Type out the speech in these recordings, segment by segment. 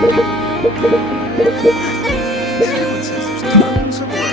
Everyone says there's tons of work.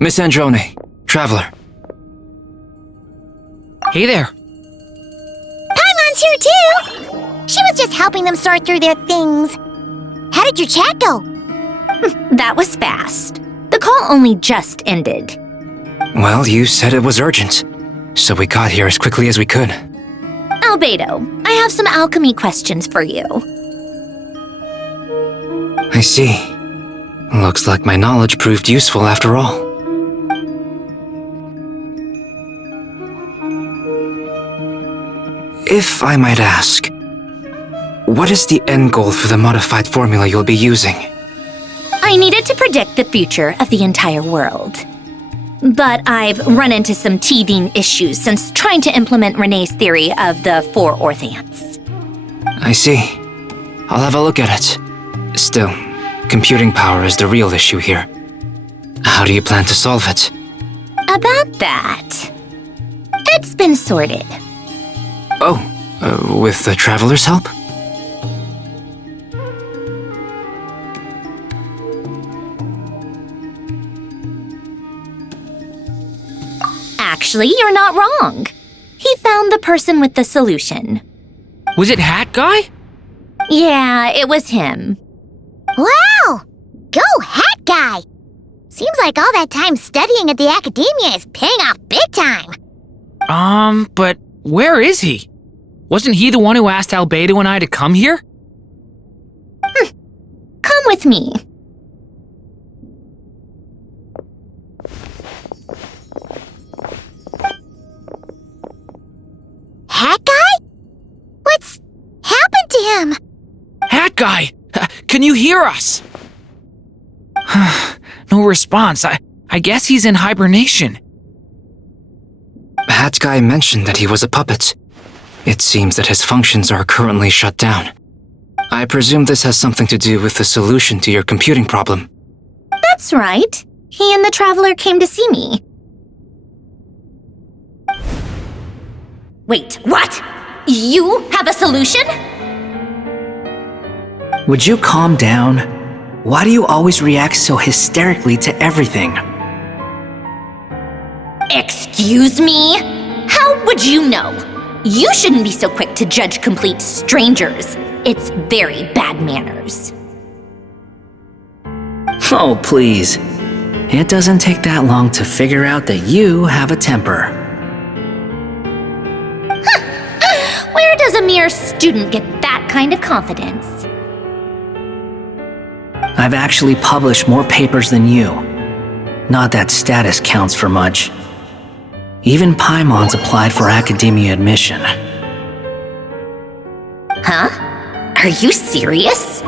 Miss Androne, Traveler. Hey there. Paimon's here too! She was just helping them sort through their things. How did your chat go? That was fast. The call only just ended. Well, you said it was urgent, so we got here as quickly as we could. Albedo, I have some alchemy questions for you. I see. Looks like my knowledge proved useful after all. If I might ask, what is the end goal for the modified formula you'll be using? I needed to predict the future of the entire world. But I've run into some teething issues since trying to implement Renee's theory of the 4 Orthants. I see. I'll have a look at it. Still, computing power is the real issue here. How do you plan to solve it? About that, it's been sorted. Oh, with the Traveler's help? Actually, you're not wrong. He found the person with the solution. Was it Hat Guy? Yeah, it was him. Wow! Go Hat Guy! Seems like all that time studying at the academia is paying off big time. But where is he? Wasn't he the one who asked Albedo and I to come here? Come with me. Hat Guy? What's happened to him? Hat Guy! Can you hear us? No response. I guess he's in hibernation. Hat Guy mentioned that he was a puppet. It seems that his functions are currently shut down. I presume this has something to do with the solution to your computing problem. That's right. He and the Traveler came to see me. Wait, what? You have a solution? Would you calm down? Why do you always react so hysterically to everything? Excuse me? How would you know? You shouldn't be so quick to judge complete strangers. It's very bad manners. Oh, please. It doesn't take that long to figure out that you have a temper. Where does a mere student get that kind of confidence? I've actually published more papers than you. Not that status counts for much. Even Paimon's applied for academia admission. Huh? Are you serious?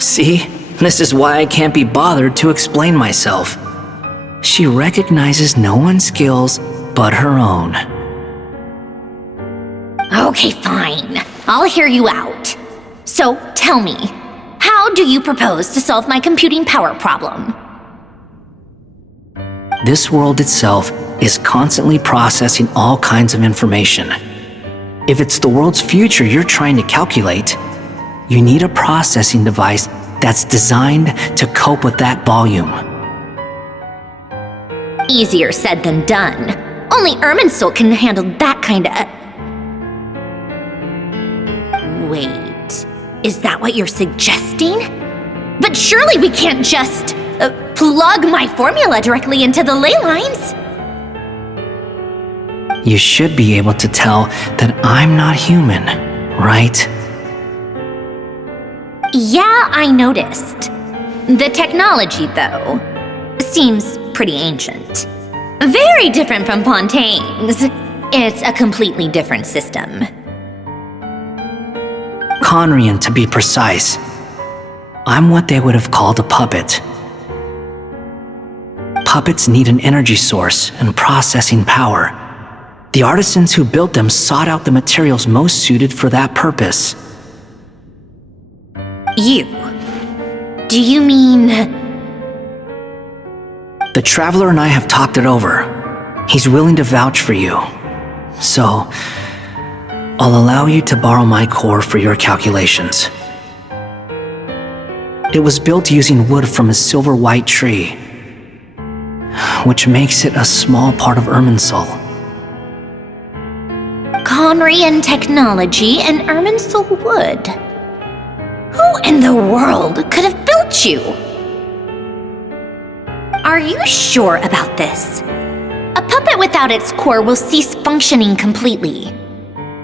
See? This is why I can't be bothered to explain myself. She recognizes no one's skills but her own. Okay, fine. I'll hear you out. So, tell me, how do you propose to solve my computing power problem? This world itself is constantly processing all kinds of information. If it's the world's future you're trying to calculate, you need a processing device that's designed to cope with that volume. Easier said than done. Only Irminsul can handle that kind of... Wait, is that what you're suggesting? But surely we can't just plug my formula directly into the ley lines. You should be able to tell that I'm not human, right? Yeah, I noticed. The technology, though, seems pretty ancient. Very different from Pontaine's. It's a completely different system. Conrian, to be precise. I'm what they would have called a puppet. Puppets need an energy source and processing power. The artisans who built them sought out the materials most suited for that purpose. You? Do you mean... The Traveler and I have talked it over. He's willing to vouch for you. So, I'll allow you to borrow my core for your calculations. It was built using wood from a silver-white tree, which makes it a small part of Irminsul. Conrian technology and Irminsul wood. Who in the world could have built you? Are you sure about this? A puppet without its core will cease functioning completely.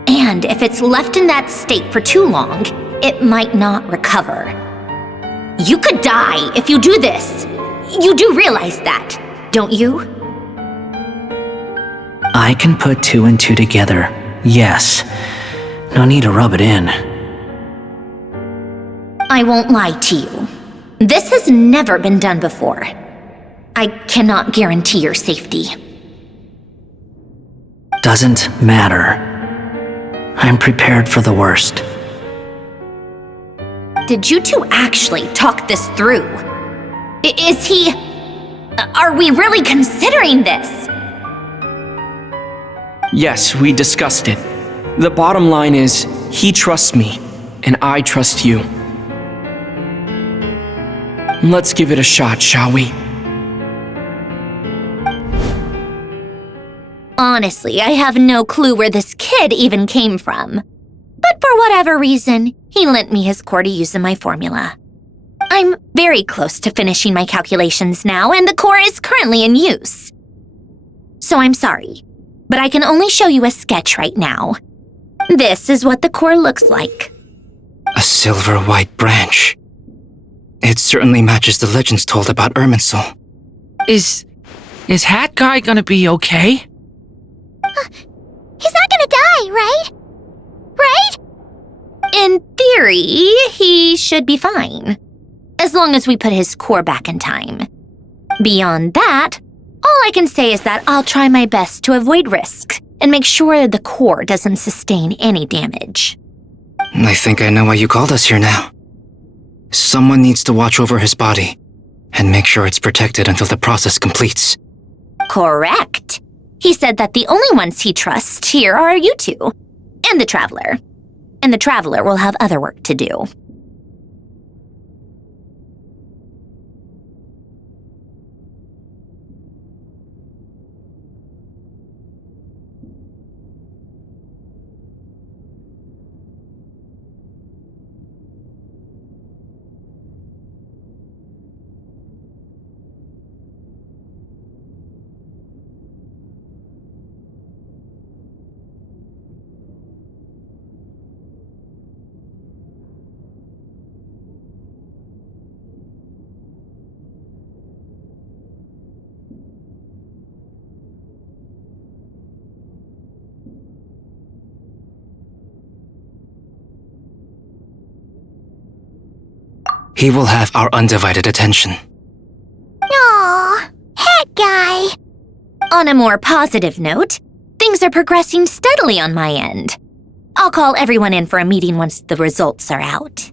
And if it's left in that state for too long, it might not recover. You could die if you do this. You do realize that, don't you? I can put two and two together, yes. No need to rub it in. I won't lie to you. This has never been done before. I cannot guarantee your safety. Doesn't matter. I'm prepared for the worst. Did you two actually talk this through? Is he... Are we really considering this? Yes, we discussed it. The bottom line is, he trusts me, and I trust you. Let's give it a shot, shall we? Honestly, I have no clue where this kid even came from. But for whatever reason, he lent me his core to use in my formula. I'm very close to finishing my calculations now, and the core is currently in use. So I'm sorry, but I can only show you a sketch right now. This is what the core looks like. A silver-white branch. It certainly matches the legends told about Irminsul. Is Hat Guy gonna be okay? He's not gonna die, right? Right? In theory, he should be fine, as long as we put his core back in time. Beyond that, all I can say is that I'll try my best to avoid risk and make sure the core doesn't sustain any damage. I think I know why you called us here now. Someone needs to watch over his body and make sure it's protected until the process completes. Correct. He said that the only ones he trusts here are you two, and the Traveler. And the Traveler will have other work to do. He will have our undivided attention. Aw, Hat Guy. On a more positive note, things are progressing steadily on my end. I'll call everyone in for a meeting once the results are out.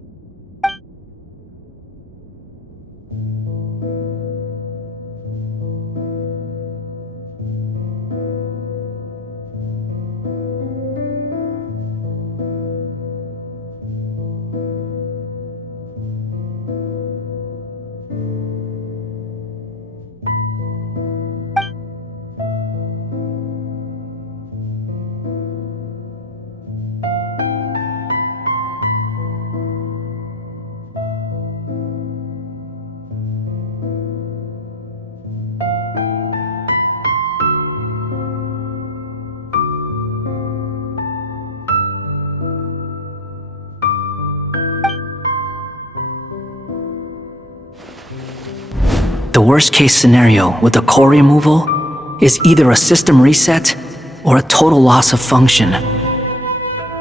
The worst case scenario with the core removal is either a system reset or a total loss of function.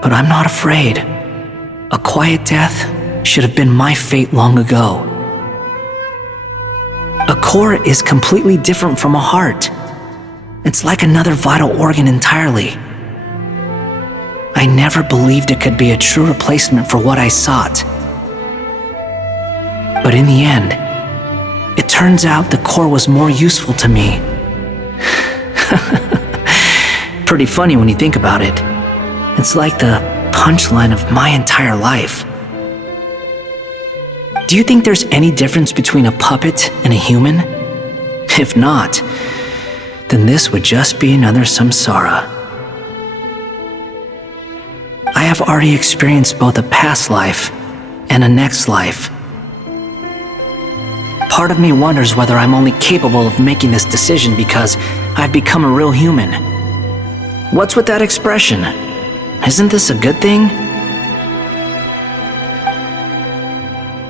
But I'm not afraid. A quiet death should have been my fate long ago. A core is completely different from a heart. It's like another vital organ entirely. I never believed it could be a true replacement for what I sought. But in the end, it turns out the core was more useful to me. Pretty funny when you think about it. It's like the punchline of my entire life. Do you think there's any difference between a puppet and a human? If not, then this would just be another samsara. I have already experienced both a past life and a next life. Part of me wonders whether I'm only capable of making this decision because I've become a real human. What's with that expression? Isn't this a good thing?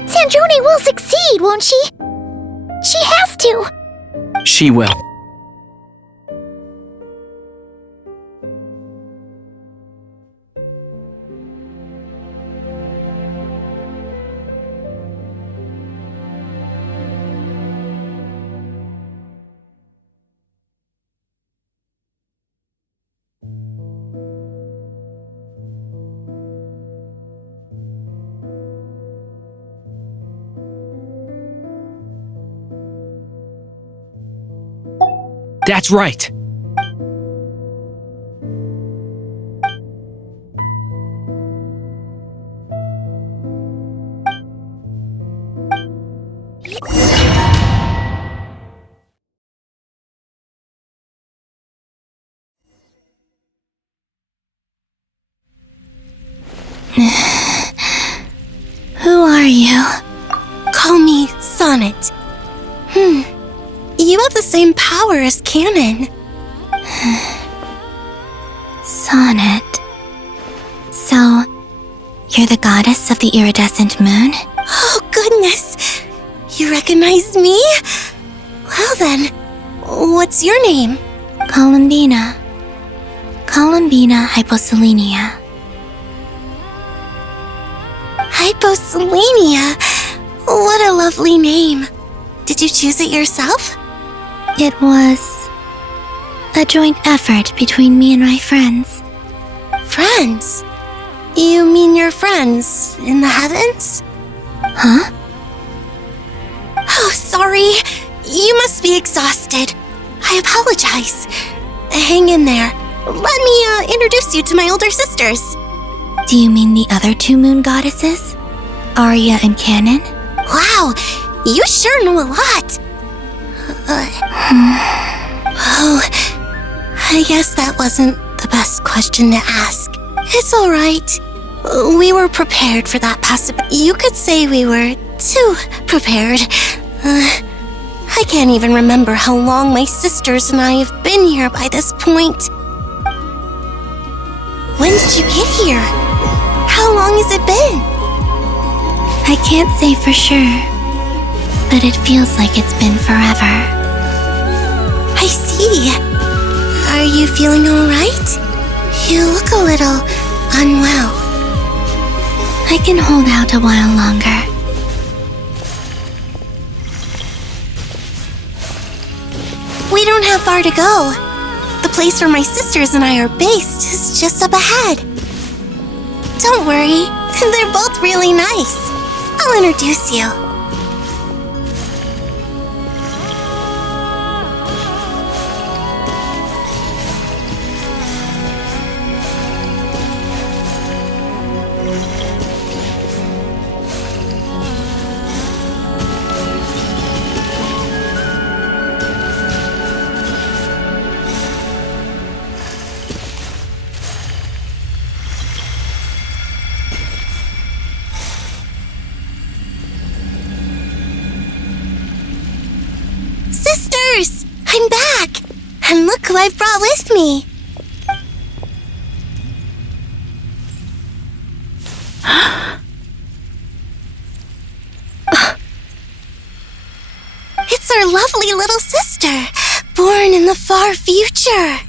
Sandrone will succeed, won't she? She has to. She will. That's right. Who are you? Call me Sonnet. You have the same power as Canon. Sonnet. So, you're the goddess of the iridescent moon? Oh, goodness! You recognize me? Well then, what's your name? Columbina. Columbina Hyposelenia. Hyposelenia? What a lovely name. Did you choose it yourself? It was a joint effort between me and my friends. Friends? You mean your friends in the heavens? Huh? Oh, sorry. You must be exhausted. I apologize. Hang in there. Let me introduce you to my older sisters. Do you mean the other two moon goddesses? Arya and Canon? Wow, you sure know a lot. Oh, I guess that wasn't the best question to ask. It's all right. We were prepared for that possibility. You could say we were too prepared. I can't even remember how long my sisters and I have been here by this point. When did you get here? How long has it been? I can't say for sure, but it feels like it's been forever. I see. Are you feeling all right? You look a little unwell. I can hold out a while longer. We don't have far to go. The place where my sisters and I are based is just up ahead. Don't worry, they're both really nice. I'll introduce you. Sisters! I'm back! And look who I've brought with me! It's our lovely little sister, born in the far future.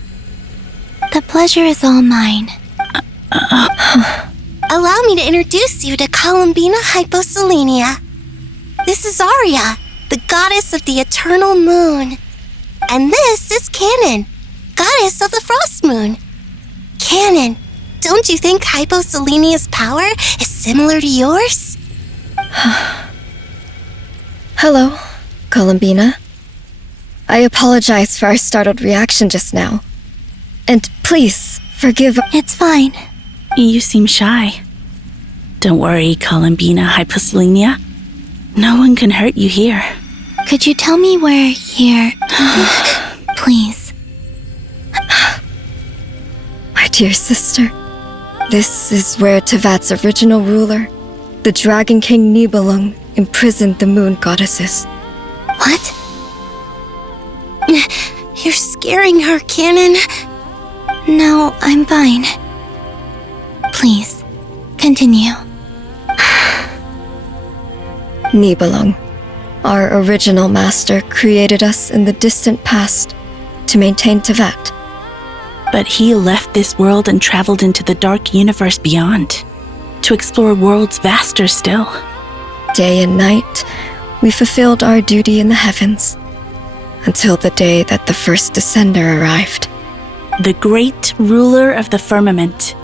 The pleasure is all mine. Allow me to introduce you to Columbina Hyposelenia. This is Arya, the goddess of the eternal moon. And this is Canon, goddess of the frost moon. Canon, don't you think Hyposelenia's power is similar to yours? Hello, Columbina. I apologize for our startled reaction just now. And please, forgive— It's fine. You seem shy. Don't worry, Columbina Hyposelenia. No one can hurt you here. Could you tell me where here... Please. My dear sister, this is where Tevat's original ruler, the Dragon King Nibelung, imprisoned the moon goddesses. What? You're scaring her, Canon. No, I'm fine. Please, continue. Nibelung, our original master, created us in the distant past to maintain Tevat. But he left this world and traveled into the dark universe beyond, to explore worlds vaster still. Day and night, we fulfilled our duty in the heavens, until the day that the first descender arrived. The great ruler of the firmament.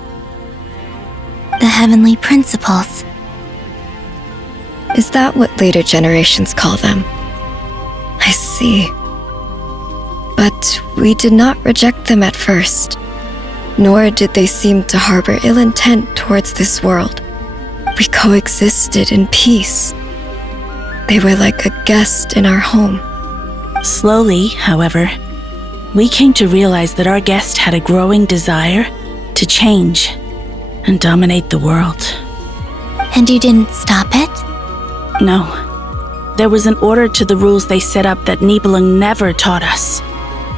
The heavenly principles. Is that what later generations call them? I see. But we did not reject them at first, nor did they seem to harbor ill intent towards this world. We coexisted in peace. They were like a guest in our home. Slowly, however, we came to realize that our guest had a growing desire to change and dominate the world. And you didn't stop it? No. There was an order to the rules they set up that Nibelung never taught us.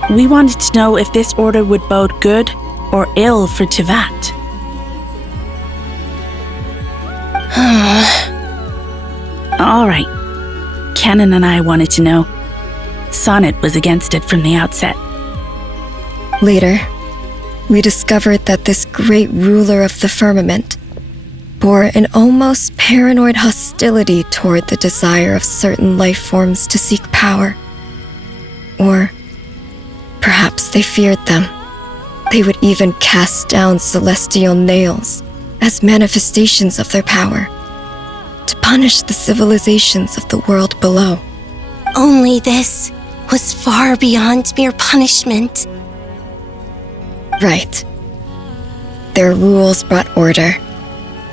We wanted to know if this order would bode good or ill for Tivat. All right. Canon and I wanted to know. Sonnet was against it from the outset. Later, we discovered that this great ruler of the firmament bore an almost paranoid hostility toward the desire of certain life forms to seek power. Or perhaps they feared them. They would even cast down celestial nails as manifestations of their power, to punish the civilizations of the world below. Only this was far beyond mere punishment. Right. Their rules brought order,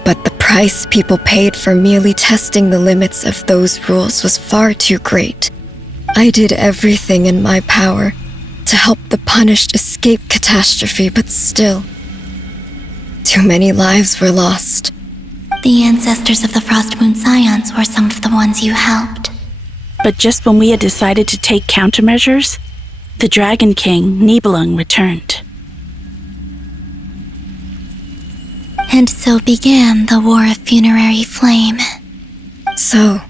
but the price people paid for merely testing the limits of those rules was far too great. I did everything in my power to help the punished escape catastrophe, but still, too many lives were lost. The ancestors of the Frost Moon Scions were some of the ones you helped. But just when we had decided to take countermeasures, the Dragon King, Nibelung, returned. And so began the War of Funerary Flame. So,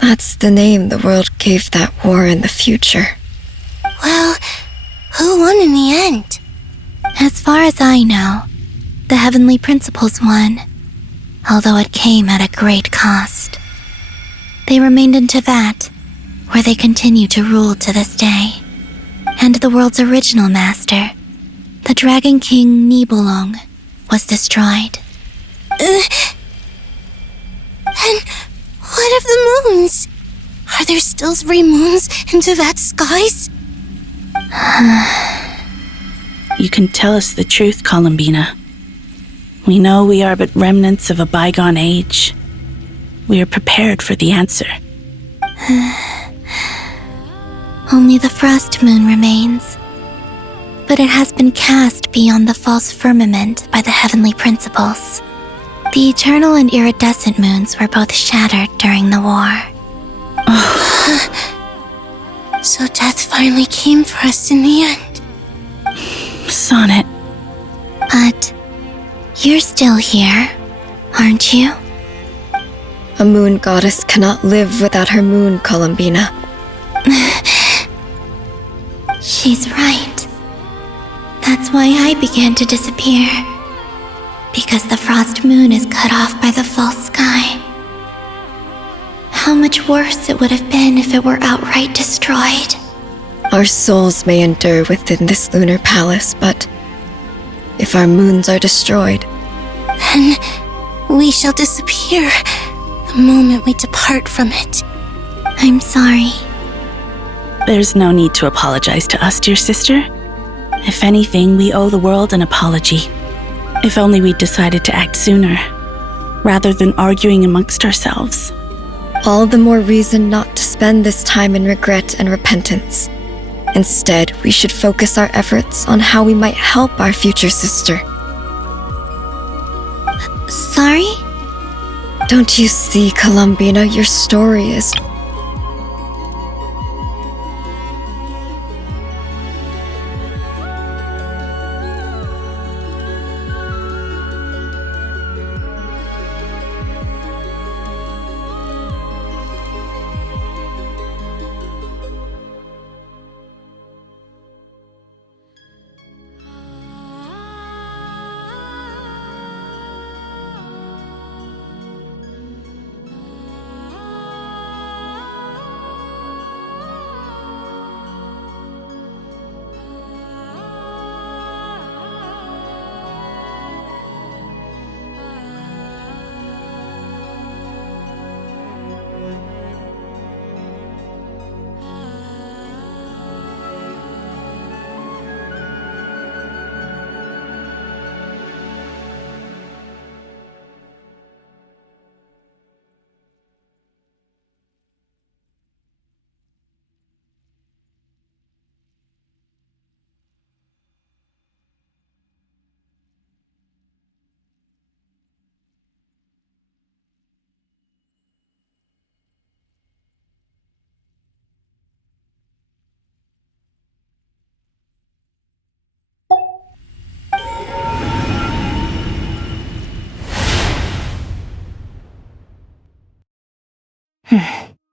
that's the name the world gave that war in the future. Well, who won in the end? As far as I know, the Heavenly Principles won, although it came at a great cost. They remained in Tivat, where they continue to rule to this day. And the world's original master, the Dragon King Nibelung, was destroyed. And what of the moons? Are there still 3 moons in Tivat's skies? You can tell us the truth, Columbina. We know we are but remnants of a bygone age. We are prepared for the answer. Only the Frost Moon remains, but it has been cast beyond the false firmament by the Heavenly Principles. The eternal and iridescent moons were both shattered during the war. So death finally came for us in the end. Sonnet. But you're still here, aren't you? A moon goddess cannot live without her moon, Columbina. She's right. That's why I began to disappear. Because the Frost Moon is cut off by the false sky. How much worse it would have been if it were outright destroyed. Our souls may endure within this lunar palace, but if our moons are destroyed, then we shall disappear the moment we depart from it. I'm sorry. There's no need to apologize to us, dear sister. If anything, we owe the world an apology. If only we'd decided to act sooner, rather than arguing amongst ourselves. all the more reason not to spend this time in regret and repentance. Instead, we should focus our efforts on how we might help our future sister. Sorry? Don't you see, Columbina, your story is...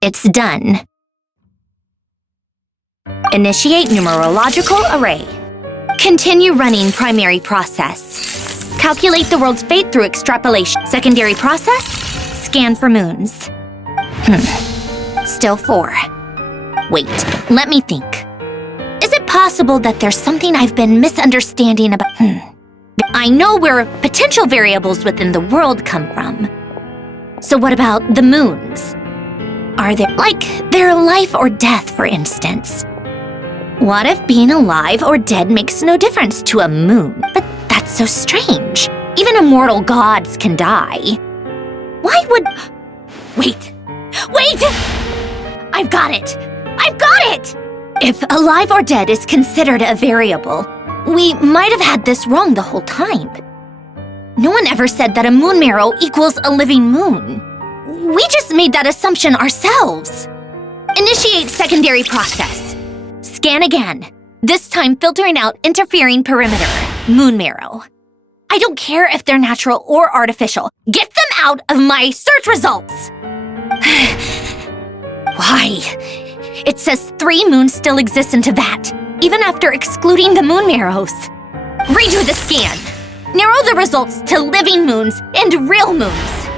It's done. Initiate numerological array. Continue running primary process. Calculate the world's fate through extrapolation. Secondary process, scan for moons. Still 4. Wait, let me think. Is it possible that there's something I've been misunderstanding about? I know where potential variables within the world come from. So what about the moons? Are there, their life or death, for instance? What if being alive or dead makes no difference to a moon? But that's so strange. Even immortal gods can die. Why would... Wait! I've got it! If alive or dead is considered a variable, we might have had this wrong the whole time. No one ever said that a moon marrow equals a living moon. We just made that assumption ourselves. Initiate secondary process. Scan again, this time filtering out interfering perimeter, moon marrow. I don't care if they're natural or artificial. Get them out of my search results! Why? It says 3 moons still exist in Teyvat, even after excluding the moon marrows. Redo the scan. Narrow the results to living moons and real moons.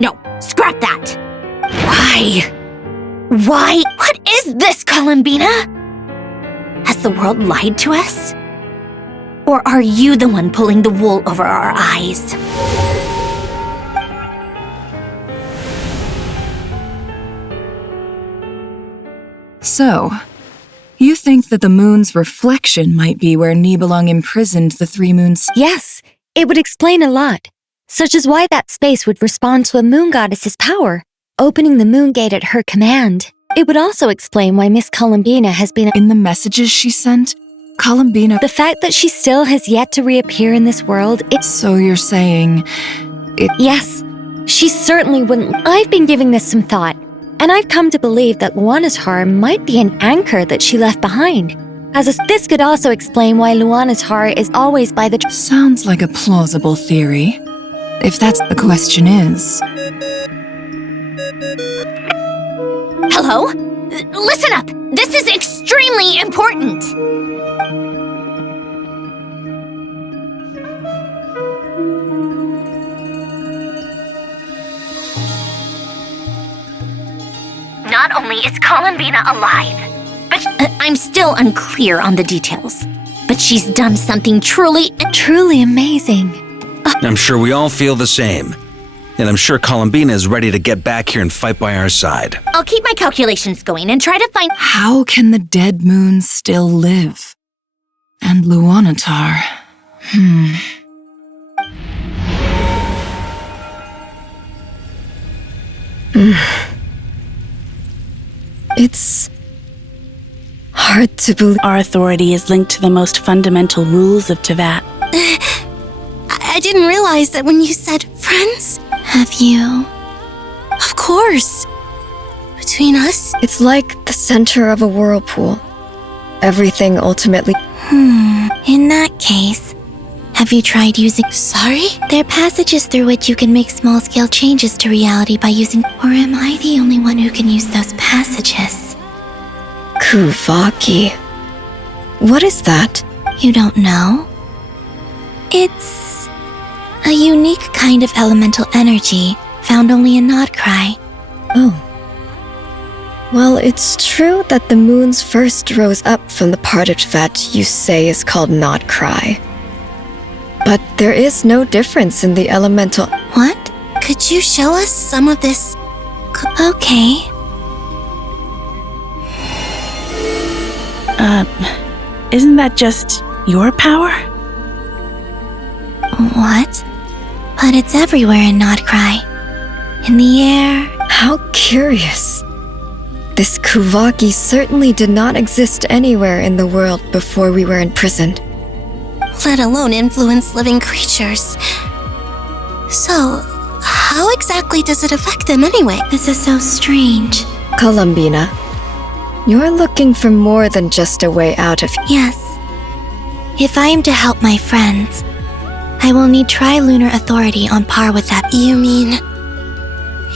No, scrap that. Why? What is this, Columbina? Has the world lied to us? Or are you the one pulling the wool over our eyes? So, you think that the moon's reflection might be where Nibelung imprisoned the 3 moons? Yes, it would explain a lot, such as why that space would respond to a moon goddess's power, opening the moon gate at her command. It would also explain why Miss Columbina has been— In the messages she sent, Columbina— The fact that she still has yet to reappear in this world— So you're saying Yes, she certainly wouldn't— I've been giving this some thought, and I've come to believe that Luana's heart might be an anchor that she left behind. This could also explain why Luana's heart is always by the— Sounds like a plausible theory. If that's the question is. Hello? Listen up! This is extremely important! Not only is Columbina alive, but I'm still unclear on the details. But she's done something truly amazing. I'm sure we all feel the same. And I'm sure Columbina is ready to get back here and fight by our side. I'll keep my calculations going and try to find— How can the dead moon still live? And Luanatar… It's hard to believe. Our authority is linked to the most fundamental rules of Teyvat. I didn't realize that when you said friends. Have you? Of course. Between us. It's like the center of a whirlpool. Everything ultimately. In that case, have you tried using— Sorry? There are passages through which you can make small-scale changes to reality by using— Or am I the only one who can use those passages? Kuvaki. What is that? You don't know? It's a unique kind of elemental energy found only in Nodcry. Oh. Well, it's true that the moons first rose up from the part of Teyvat you say is called Nodcry. But there is no difference in the elemental— What? Could you show us some of this? Okay. Isn't that just your power? What? But it's everywhere in Nodcry. In the air. How curious. This Kuvaki certainly did not exist anywhere in the world before we were imprisoned. Let alone influence living creatures. So, how exactly does it affect them anyway? This is so strange. Columbina, you're looking for more than just a way out of— Yes. If I am to help my friends, I will need trilunar authority on par with that. You mean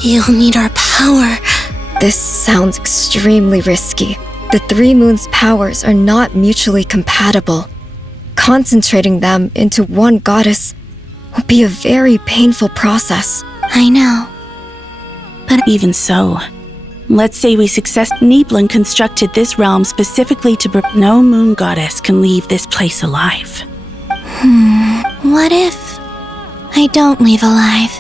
you'll need our power This sounds extremely risky. The three moons' powers are not mutually compatible. Concentrating them into one goddess will be a very painful process. I know. But even so, let's say we Nibelung constructed this realm specifically to no moon goddess can leave this place alive. What if I don't leave alive?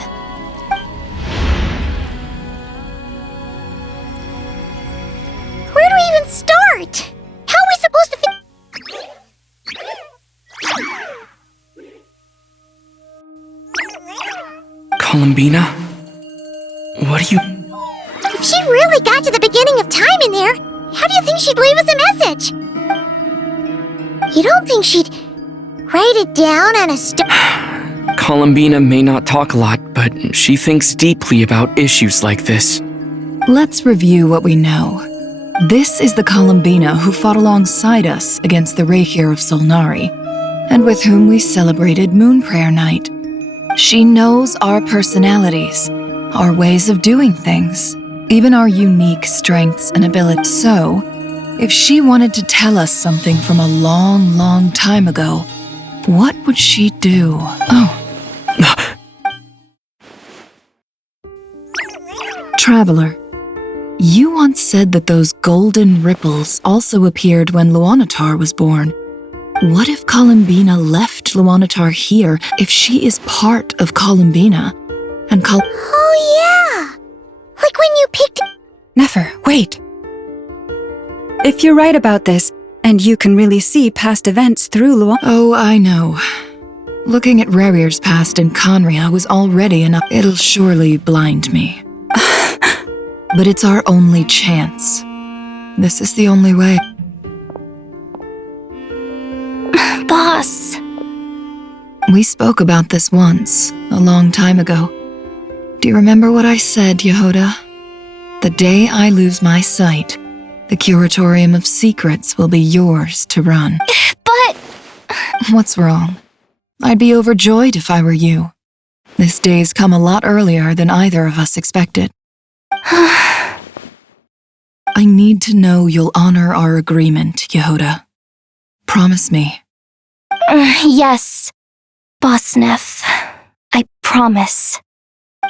Where do we even start? How are we supposed to Columbina? What are you... If she really got to the beginning of time in there, how do you think she'd leave us a message? You don't think she'd write it down on a Columbina may not talk a lot, but she thinks deeply about issues like this. Let's review what we know. This is the Columbina who fought alongside us against the Reykir of Solnari, and with whom we celebrated Moon Prayer Night. She knows our personalities, our ways of doing things, even our unique strengths and abilities. So, if she wanted to tell us something from a long, long time ago, what would she do? Oh. Traveler, you once said that those golden ripples also appeared when Luanatar was born. What if Columbina left Luanatar here if she is part of Columbina? And Oh yeah! Like when you picked... Nefer, wait. If you're right about this, and you can really see past events through Luan... Oh, I know. Looking at Rerir's past in Conria was already enough. It'll surely blind me. But it's our only chance. This is the only way. Boss. We spoke about this once, a long time ago. Do you remember what I said, Yehoda? The day I lose my sight, the Curatorium of Secrets will be yours to run. But... What's wrong? I'd be overjoyed if I were you. This day's come a lot earlier than either of us expected. I need to know you'll honor our agreement, Yehoda. Promise me. Yes, Boss Neff. I promise.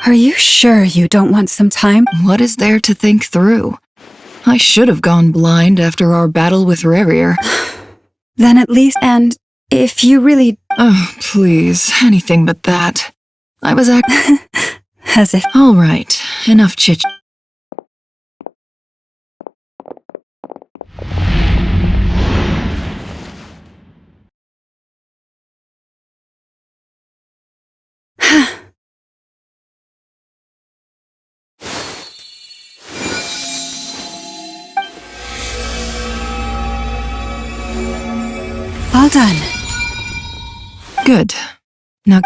Are you sure you don't want some time? What is there to think through? I should have gone blind after our battle with Rerir. Then at least, and if you really... Oh, please, anything but that. I was As if... All right, enough chit. All done. Good. Now...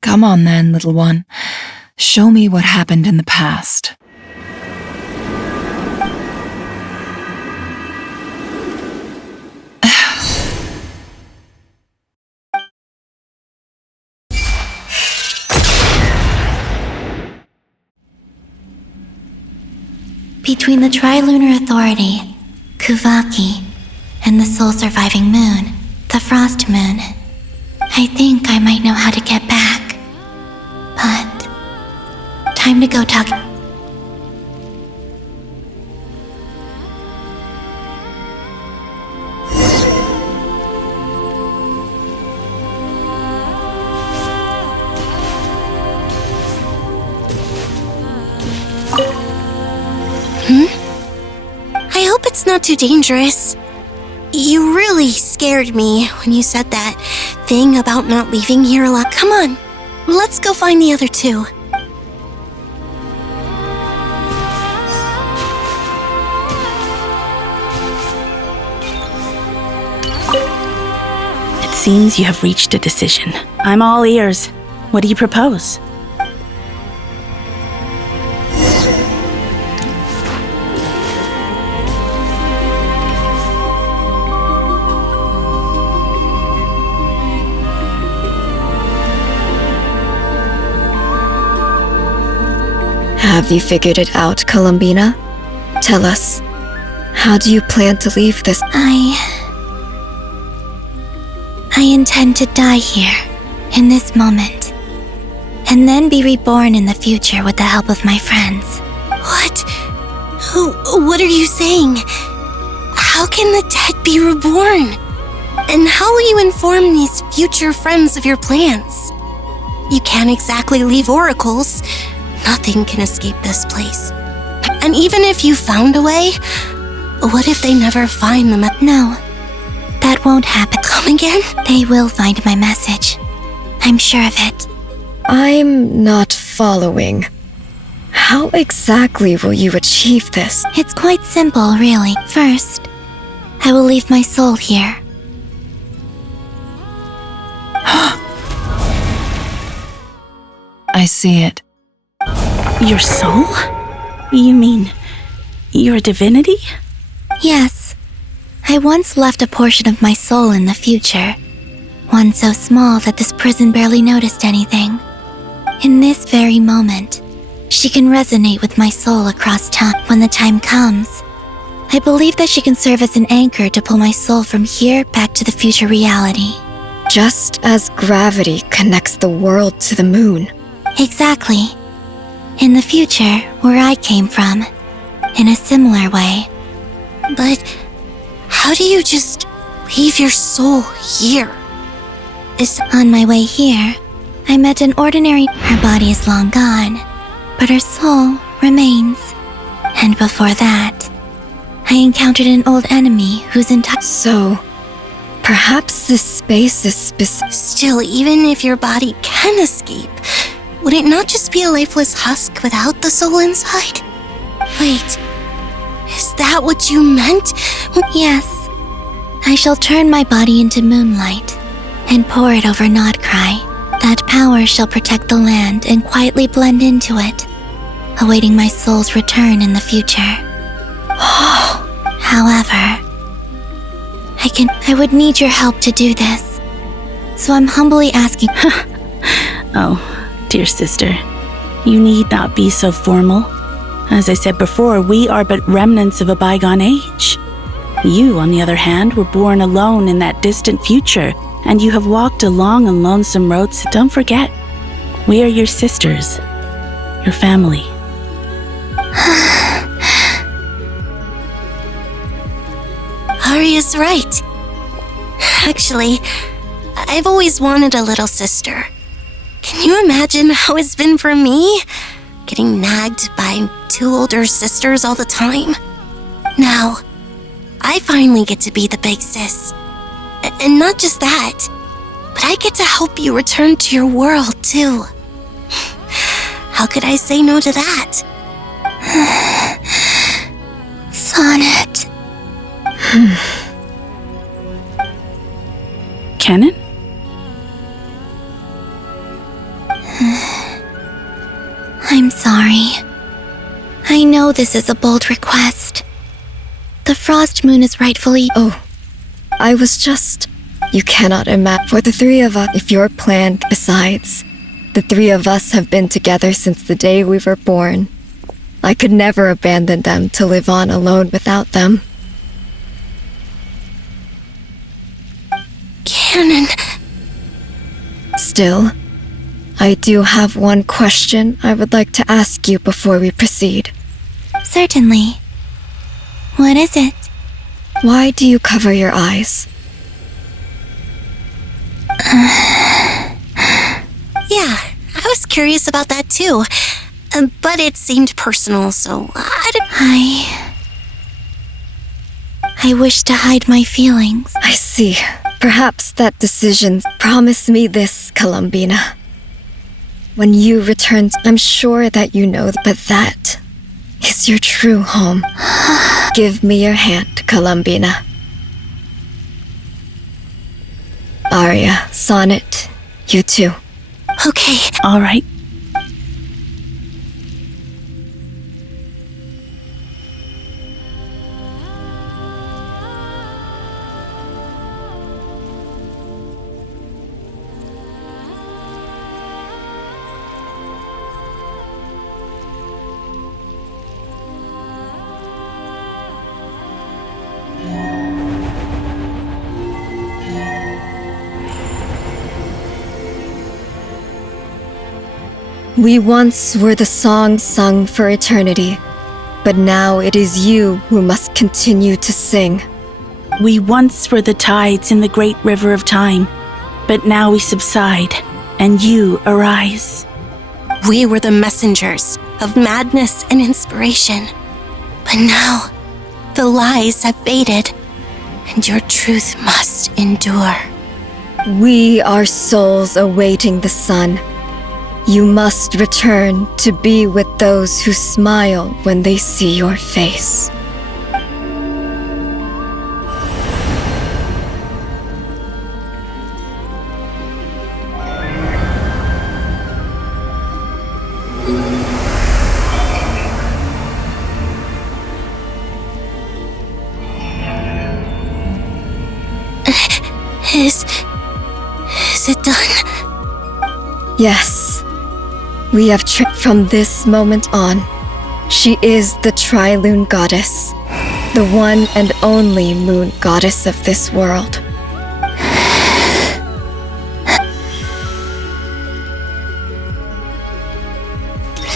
Come on then, little one. Show me what happened in the past. Between the Trilunar Authority, Kuvaki, and the sole-surviving moon, the Frost Moon, I think I might know how to get back. But... time to go talk... I hope it's not too dangerous. You really scared me when you said that thing about not leaving here alive. Come on, let's go find the other two. It seems you have reached a decision. I'm all ears. What do you propose? Have you figured it out, Columbina? Tell us, how do you plan to leave this? I intend to die here, in this moment, and then be reborn in the future with the help of my friends. What? What are you saying? How can the dead be reborn? And how will you inform these future friends of your plans? You can't exactly leave oracles. Nothing can escape this place. And even if you found a way, what if they never find them? No, that won't happen. Come again? They will find my message. I'm sure of it. I'm not following. How exactly will you achieve this? It's quite simple, really. First, I will leave my soul here. I see it. Your soul? You mean you're a divinity? Yes. I once left a portion of my soul in the future. One so small that this prison barely noticed anything. In this very moment, she can resonate with my soul across time. When the time comes, I believe that she can serve as an anchor to pull my soul from here back to the future reality. Just as gravity connects the world to the moon. Exactly. In the future, where I came from, in a similar way. But how do you just leave your soul here? On my way here, I met an ordinary... Her body is long gone, but her soul remains. And before that, I encountered an old enemy whose entire... So, perhaps this space is Still, even if your body can escape, would it not just be a lifeless husk without the soul inside? Wait, is that what you meant? Yes. I shall turn my body into moonlight and pour it over Nodcry. That power shall protect the land and quietly blend into it, awaiting my soul's return in the future. However, I would need your help to do this. So I'm humbly asking... Oh, dear sister, you need not be so formal. As I said before, we are but remnants of a bygone age. You, on the other hand, were born alone in that distant future, and you have walked a long and lonesome road, so don't forget, we are your sisters, your family. Arya's right. Actually, I've always wanted a little sister. Can you imagine how it's been for me? Getting nagged by two older sisters all the time. Now, I finally get to be the big sis. And not just that, but I get to help you return to your world, too. How could I say no to that? Sonnet. Canon? I'm sorry. I know this is a bold request. The Frost Moon is rightfully... Oh, I was just... You cannot imagine. For the three of us, if your plan... Besides, the three of us have been together since the day we were born. I could never abandon them to live on alone without them. Canon. Still, I do have one question I would like to ask you before we proceed. Certainly. What is it? Why do you cover your eyes? Yeah, I was curious about that too. But it seemed personal, so I wish to hide my feelings. I see. Perhaps that decision. Promise me this, Columbina. When you return, I'm sure that you know, but that is your true home. Give me your hand, Columbina. Arya, Sonnet, you too. Okay. All right. We once were the song sung for eternity, but now it is you who must continue to sing. We once were the tides in the great river of time, but now we subside, and you arise. We were the messengers of madness and inspiration, but now the lies have faded, and your truth must endure. We are souls awaiting the sun. You must return to be with those who smile when they see your face. Is it done? Yes. We have from this moment on. She is the Tri-Lune Goddess, the one and only moon goddess of this world.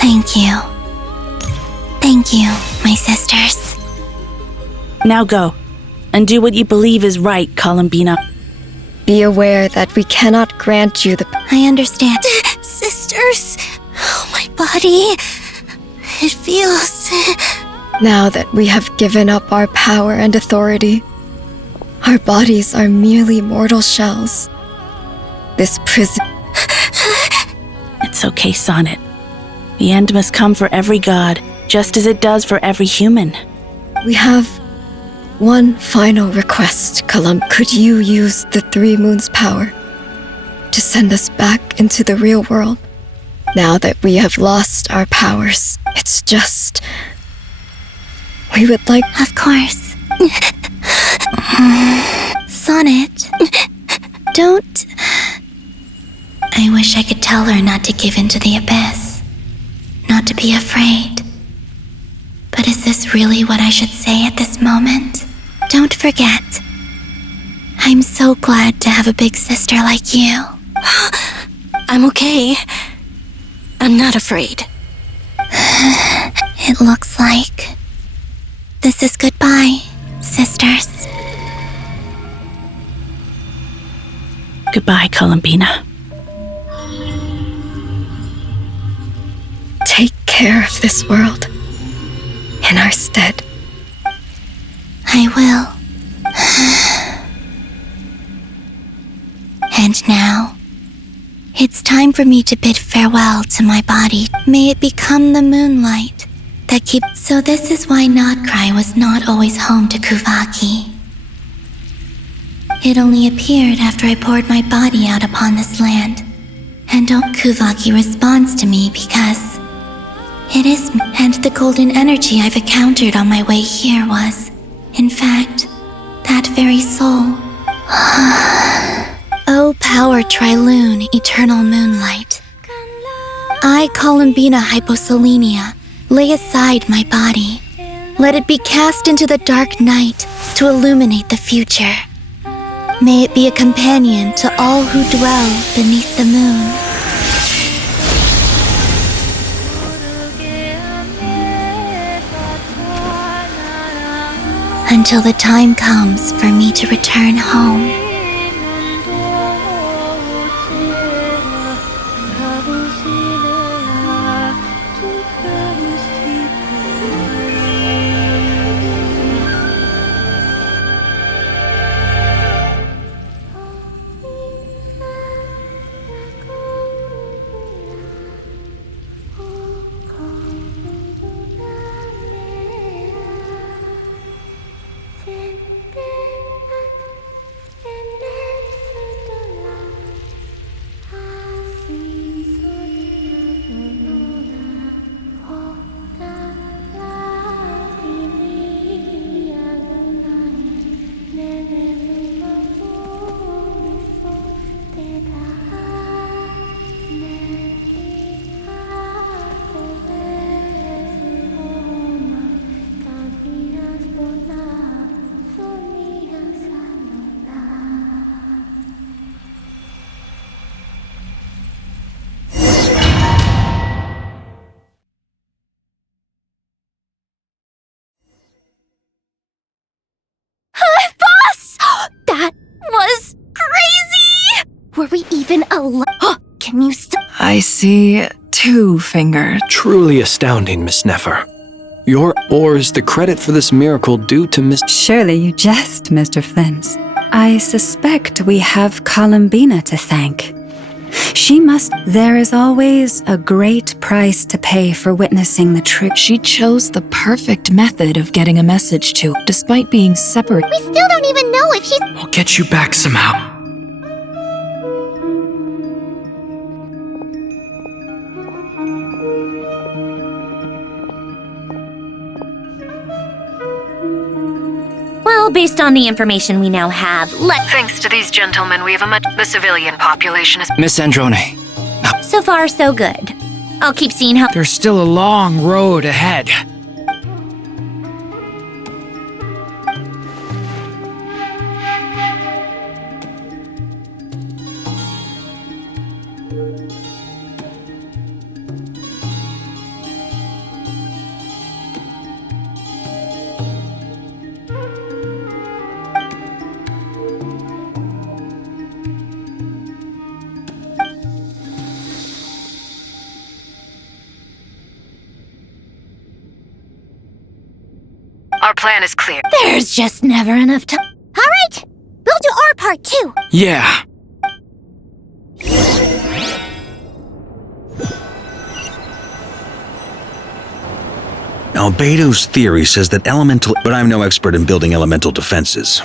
Thank you. Thank you, my sisters. Now go, and do what you believe is right, Columbina. Be aware that we cannot grant you the... I understand. Sisters, oh, my body, it feels... Now that we have given up our power and authority, our bodies are merely mortal shells. This prison... It's okay, Sonnet. The end must come for every god, just as it does for every human. We have one final request, Colum. Could you use the Three Moons' power to send us back into the real world? Now that we have lost our powers, it's just... we would like... Of course. Sonnet, don't... I wish I could tell her not to give in to the abyss, not to be afraid. But is this really what I should say at this moment? Don't forget, I'm so glad to have a big sister like you. I'm okay. I'm not afraid. It looks like this is goodbye, sisters. Goodbye, Columbina. Take care of this world in our stead. I will. And now, it's time for me to bid farewell to my body. May it become the moonlight that keeps... So this is why Notcry was not always home to Kuvaki. It only appeared after I poured my body out upon this land. And Kuvaki responds to me because it is me. And the golden energy I've encountered on my way here was, in fact, that very soul. O power Tri-Lune, eternal moonlight. I, Columbina Hyposelenia, lay aside my body. Let it be cast into the dark night to illuminate the future. May it be a companion to all who dwell beneath the moon. Until the time comes for me to return home. Can you still? I see 2 fingers. Truly astounding, Miss Nefer. Or is the credit for this miracle due to Miss... Surely you jest, Mr. Flins. I suspect we have Columbina to thank. She must... There is always a great price to pay for witnessing the truth. She chose the perfect method of getting a message to, despite being separate. We still don't even know if she's. I'll get you back somehow. Well, based on the information we now have, Thanks to these gentlemen, we have the civilian population is... Miss Androne. So far, so good. I'll keep seeing how... There's still a long road ahead. Our plan is clear. There's just never enough time. All right, we'll do our part too. Yeah. Albedo's theory says that elemental... But I'm no expert in building elemental defenses.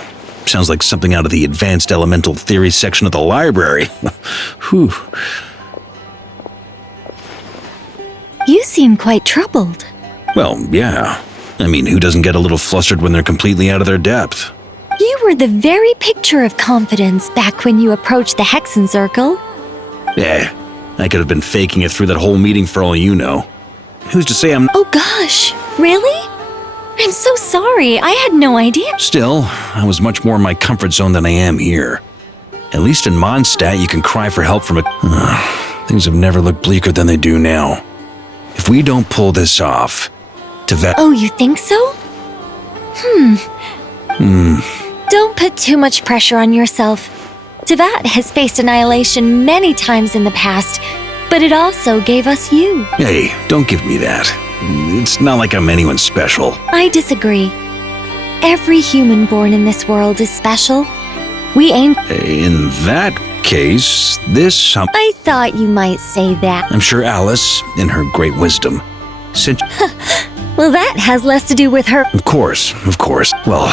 Sounds like something out of the advanced elemental theory section of the library. Whew. You seem quite troubled. Well, yeah. I mean, who doesn't get a little flustered when they're completely out of their depth? You were the very picture of confidence back when you approached the Hexen Circle. I could have been faking it through that whole meeting for all you know. Who's to say I'm... Oh gosh, really? I'm so sorry, I had no idea. Still, I was much more in my comfort zone than I am here. At least in Mondstadt, you can cry for help from a... Things have never looked bleaker than they do now. If we don't pull this off, Oh, you think so? Don't put too much pressure on yourself. Tevat has faced annihilation many times in the past, but it also gave us you. Hey, don't give me that. It's not like I'm anyone special. I disagree. Every human born in this world is special. We aim... In that case, this... I thought you might say that. I'm sure Alice, in her great wisdom, since... Well, that has less to do with her. Of course. Well,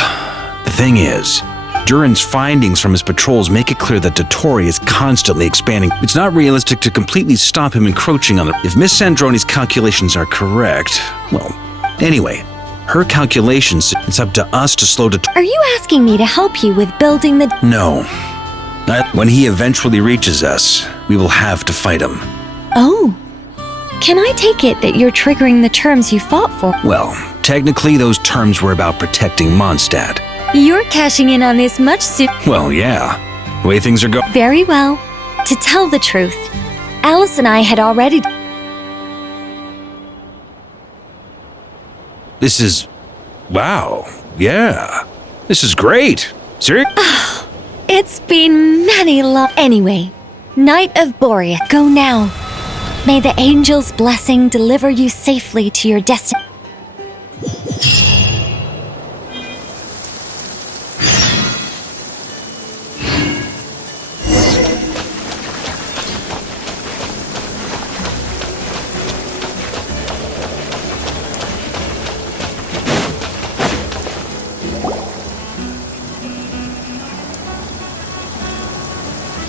the thing is, Durin's findings from his patrols make it clear that Dottori is constantly expanding. It's not realistic to completely stop him encroaching on the... If Miss Sandroni's calculations are correct, well, anyway, her calculations, it's up to us to slow Dottori... Are you asking me to help you with building the... No. When he eventually reaches us, we will have to fight him. Oh. Can I take it that you're triggering the terms you fought for? Well, technically those terms were about protecting Mondstadt. You're cashing in on this much soon. Well, yeah. The way things are going... Very well. To tell the truth, Alice and I had already... This is... Wow. Yeah. This is great. Serious? It's been many Anyway, Knight of Borea, go now. May the angel's blessing deliver you safely to your destiny.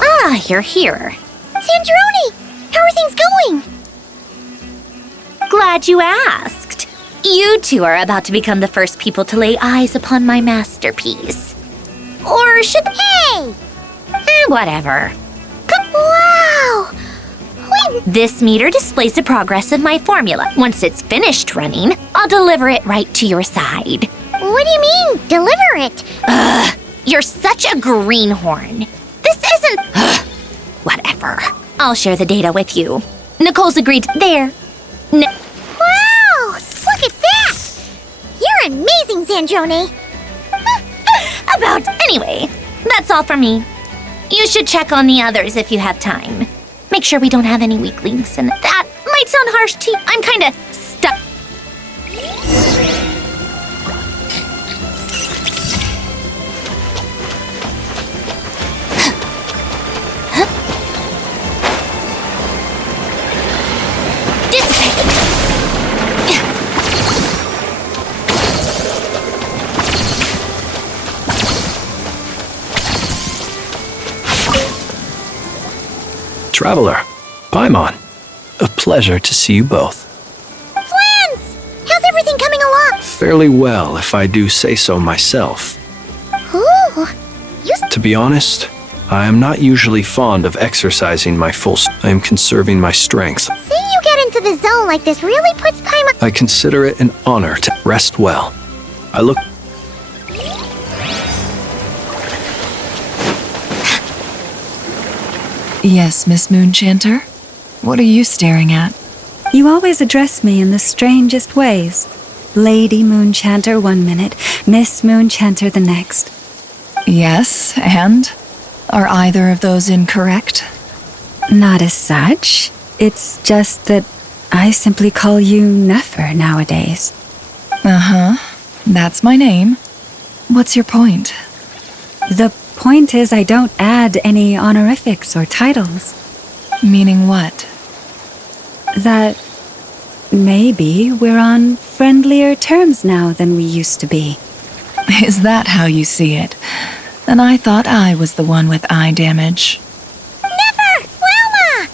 Ah, you're here. Sandrone! How are things going? Glad you asked. You two are about to become the first people to lay eyes upon my masterpiece. Or should... Hey! Whatever. Wow! This meter displays the progress of my formula. Once it's finished running, I'll deliver it right to your side. What do you mean, deliver it? You're such a greenhorn. This isn't... Whatever. I'll share the data with you. Nicole's agreed. There. Wow! Look at that! You're amazing, Sandrone. Anyway, that's all for me. You should check on the others if you have time. Make sure we don't have any weaklings, and that might sound harsh to you. I'm kinda stuck. Traveler, Paimon, a pleasure to see you both. Flans! How's everything coming along? Fairly well, if I do say so myself. Ooh, To be honest, I am not usually fond of exercising my I am conserving my strength. seeing you get into the zone like this really puts Paimon. I consider it an honor to rest well. I look. Yes, Miss Moonchanter? What are you staring at? You always address me in the strangest ways. Lady Moonchanter 1 minute, Miss Moonchanter the next. Yes, and? Are either of those incorrect? Not as such. It's just that I simply call you Nefer nowadays. Uh-huh. That's my name. What's your point? The point is I don't add any honorifics or titles. Meaning what? That maybe we're on friendlier terms now than we used to be. Is that how you see it? And I thought I was the one with eye damage. Never! Wilma!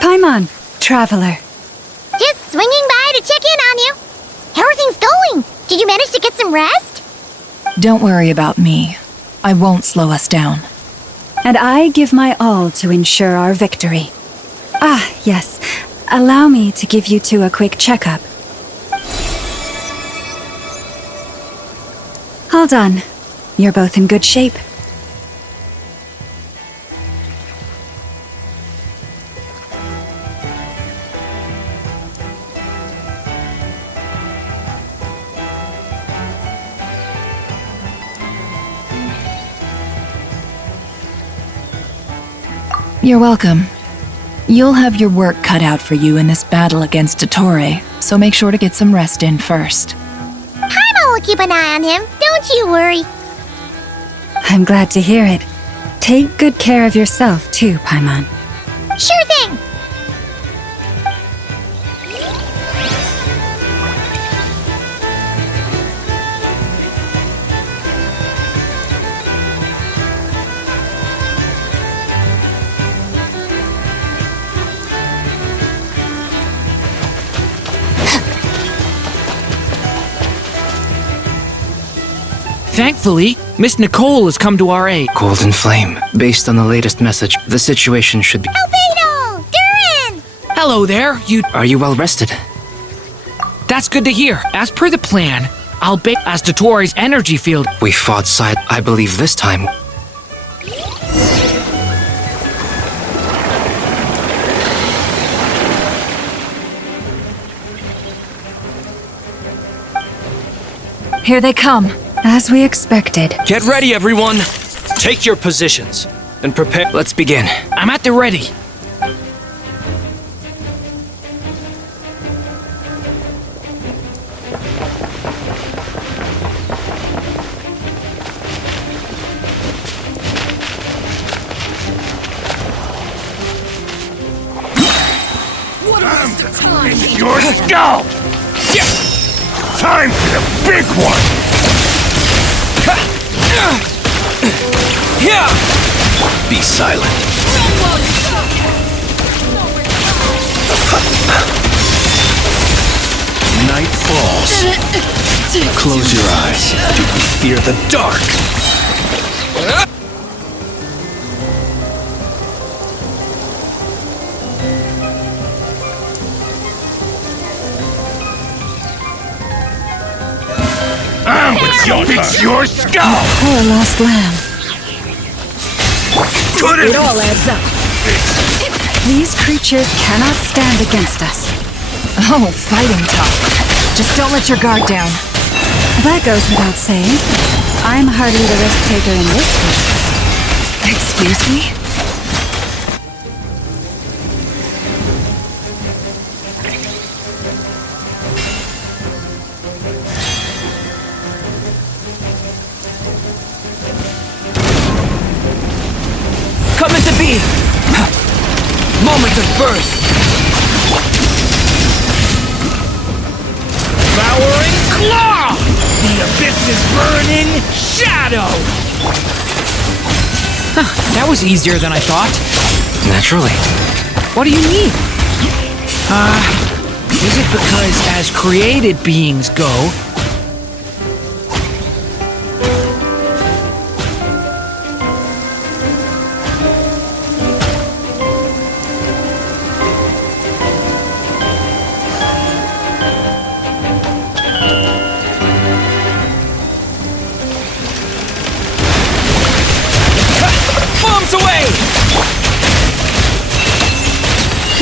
Paimon, traveler. Just swinging by to check in on you. How are things going? Did you manage to get some rest? Don't worry about me. I won't slow us down. And I give my all to ensure our victory. Ah, yes. Allow me to give you two a quick checkup. All done. You're both in good shape. You're welcome. You'll have your work cut out for you in this battle against Dottore, so make sure to get some rest in first. Paimon will keep an eye on him. Don't you worry. I'm glad to hear it. Take good care of yourself, too, Paimon. Sure thing. Thankfully, Miss Nicole has come to our aid. Golden Flame, based on the latest message, the situation should be. Albedo! Durin! Hello there, Are you well rested? That's good to hear. As per the plan, I'll bait as Dottore's energy field. We fought side, I believe this time. Here they come. As we expected. Get ready, everyone! Take your positions and prepare. Let's begin. I'm at the ready. Your skull! Time for the big one! Be silent. Night falls. Close your eyes. Do you fear the dark? I'm gonna fix your skull! Poor lost lamb. It all adds up. These creatures cannot stand against us. Oh, fighting tough. Just don't let your guard down. That goes without saying. I'm hardly the risk taker in this case. Excuse me? moment of burst! Devouring claw! The abyss's burning shadow! Huh, that was easier than I thought. Naturally. What do you mean? Is it because as created beings go,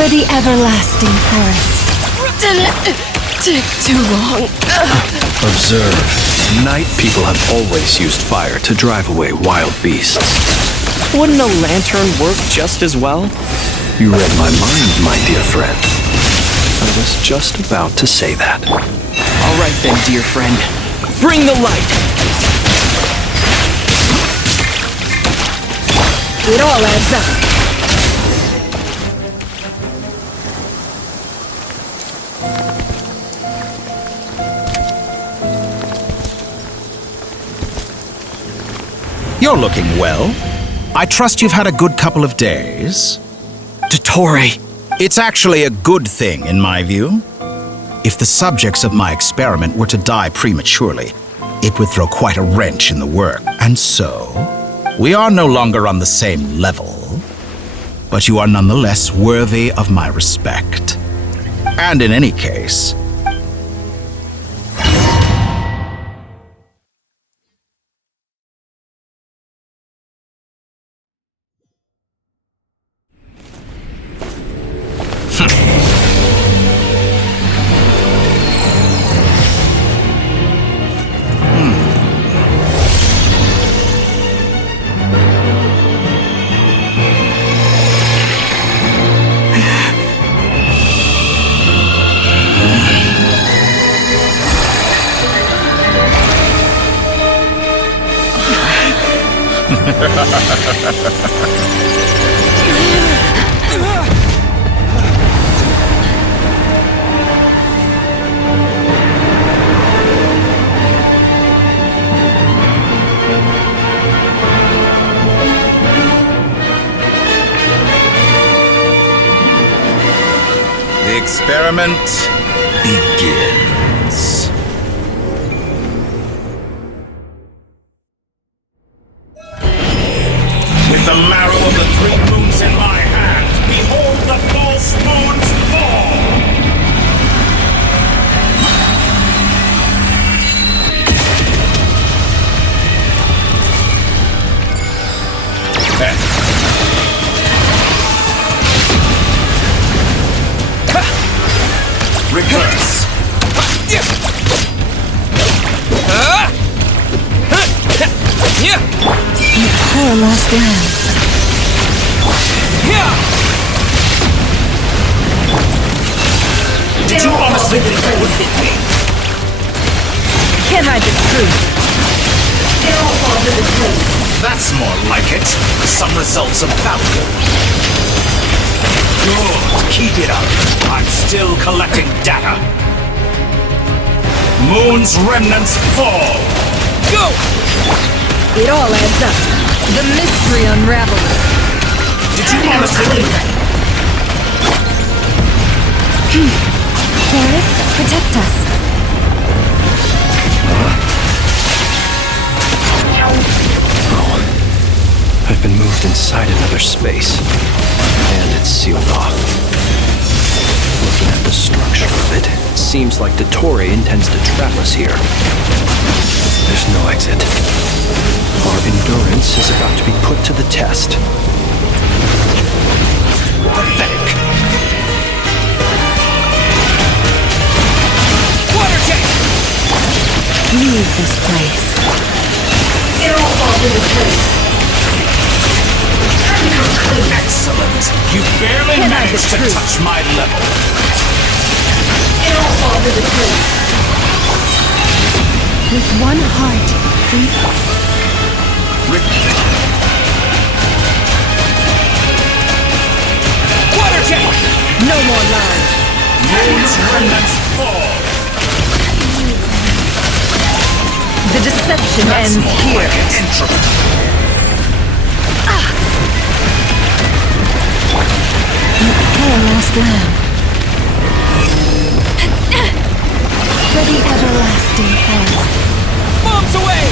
For the everlasting forest. Didn't take too long. Observe. Night people have always used fire to drive away wild beasts. Wouldn't a lantern work just as well? You read my mind, my dear friend. I was just about to say that. All right then, dear friend. Bring the light! It all adds up. You're looking well. I trust you've had a good couple of days. Dottore! It's actually a good thing, in my view. If the subjects of my experiment were to die prematurely, it would throw quite a wrench in the work. And so, we are no longer on the same level, but you are nonetheless worthy of my respect. And in any case, the experiment begins. With the marrow of the three moons in my hand, behold the false moons fall! Reverse. You poor lost lamb. Did you honestly think that would hit me? Can't hide the truth. It all falls into place. That's more like it. Some results of value. Good. Keep it up. I'm still collecting data. Moon's remnants fall. Go! It all adds up. The mystery unravels. Did you honestly think that? Horus, protect us. I've been moved inside another space, and it's sealed off. Looking at the structure of it, it seems like Dottore intends to trap us here. There's no exit. Our endurance is about to be put to the test. Pathetic. water tank! Leave this place. It all falls into place. Excellent. You barely managed to touch my level. It all falls into place. With one heart, Water Moon's remnants fall. The deception That's ends more here. like an entropy. Poor lost lamb. For the everlasting forest. Bombs away!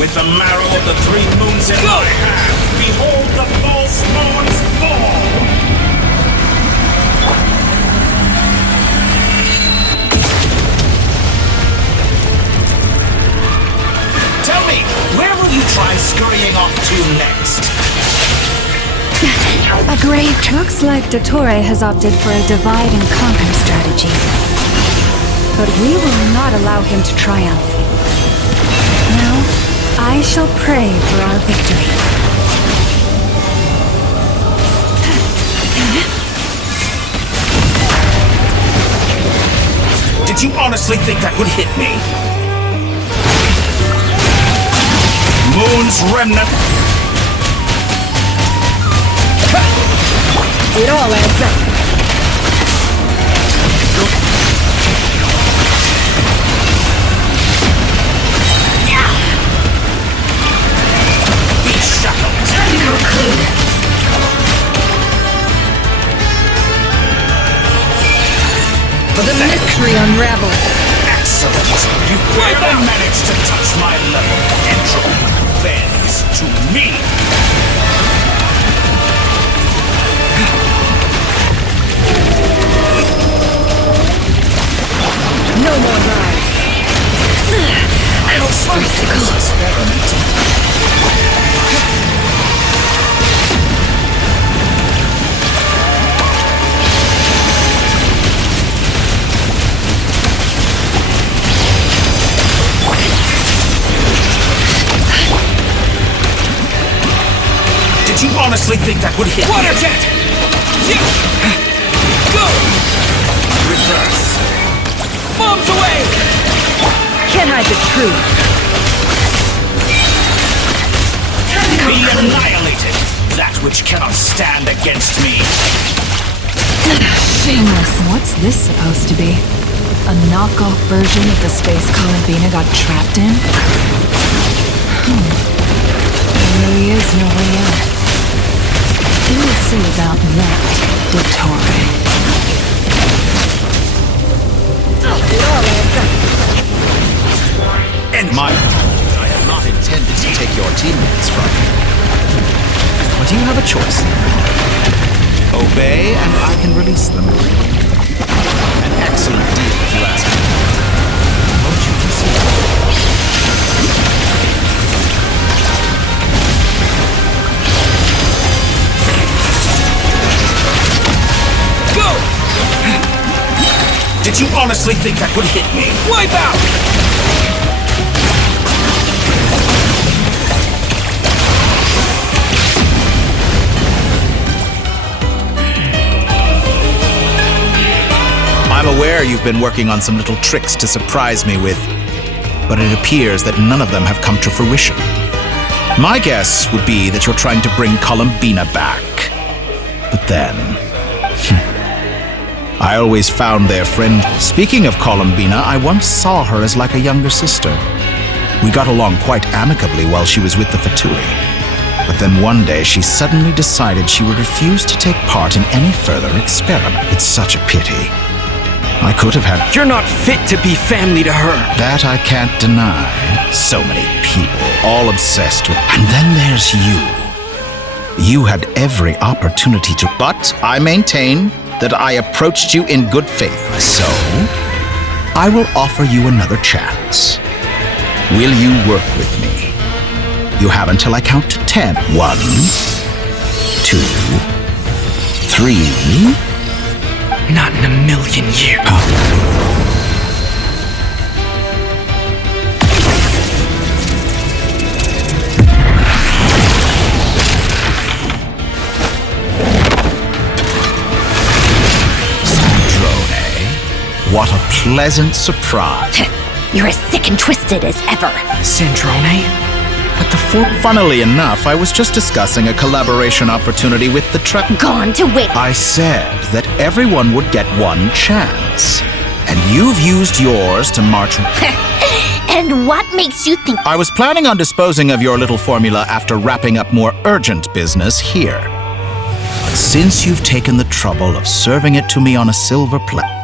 With the marrow of the 3 moons in my hand, behold the false moons fall! Tell me, where will you try scurrying off to next? A grave. Looks like Dottore has opted for a divide and conquer strategy. But we will not allow him to triumph. Now, I shall pray for our victory. Did you honestly think that would hit me? Moon's remnant. It all adds up. Be shackled. The mystery unravels. Excellent. You barely managed to touch my level. Entropy bends to me. No more lies. How farcical. Experiment. Did you honestly think that would hit Water me? jet! Go! Reverse. Bombs away! Can't hide the truth. Be annihilated, that which cannot stand against me. Shameless. What's this supposed to be? A knockoff version of the space Columbina got trapped in? There really is no way out. We'll see about that, Dottore. It all adds up. And my apologies, I have not intended to take your teammates from you. But you have a choice. Obey, and I can release them. An excellent deal, if you ask me. Won't you consider? Go! Did you honestly think that would hit me? Wipe out! I'm aware you've been working on some little tricks to surprise me with, but it appears that none of them have come to fruition. My guess would be that you're trying to bring Columbina back. But then... I always found their friend. Speaking of Columbina, I once saw her as like a younger sister. We got along quite amicably while she was with the Fatui. But then one day she suddenly decided she would refuse to take part in any further experiment. It's such a pity. I could have had... You're not fit to be family to her. That I can't deny. So many people, all obsessed with... And then there's you. You had every opportunity to... But I maintain that I approached you in good faith. So, I will offer you another chance. Will you work with me? You have until I count to 10. 1, 2, 3... Not in a million years. What a pleasant surprise. You're as sick and twisted as ever. Sandrone? Funnily enough, I was just discussing a collaboration opportunity with the Gone to wait. I said that everyone would get one chance. And you've used yours to march... And what makes you think... I was planning on disposing of your little formula after wrapping up more urgent business here. But since you've taken the trouble of serving it to me on a silver platter...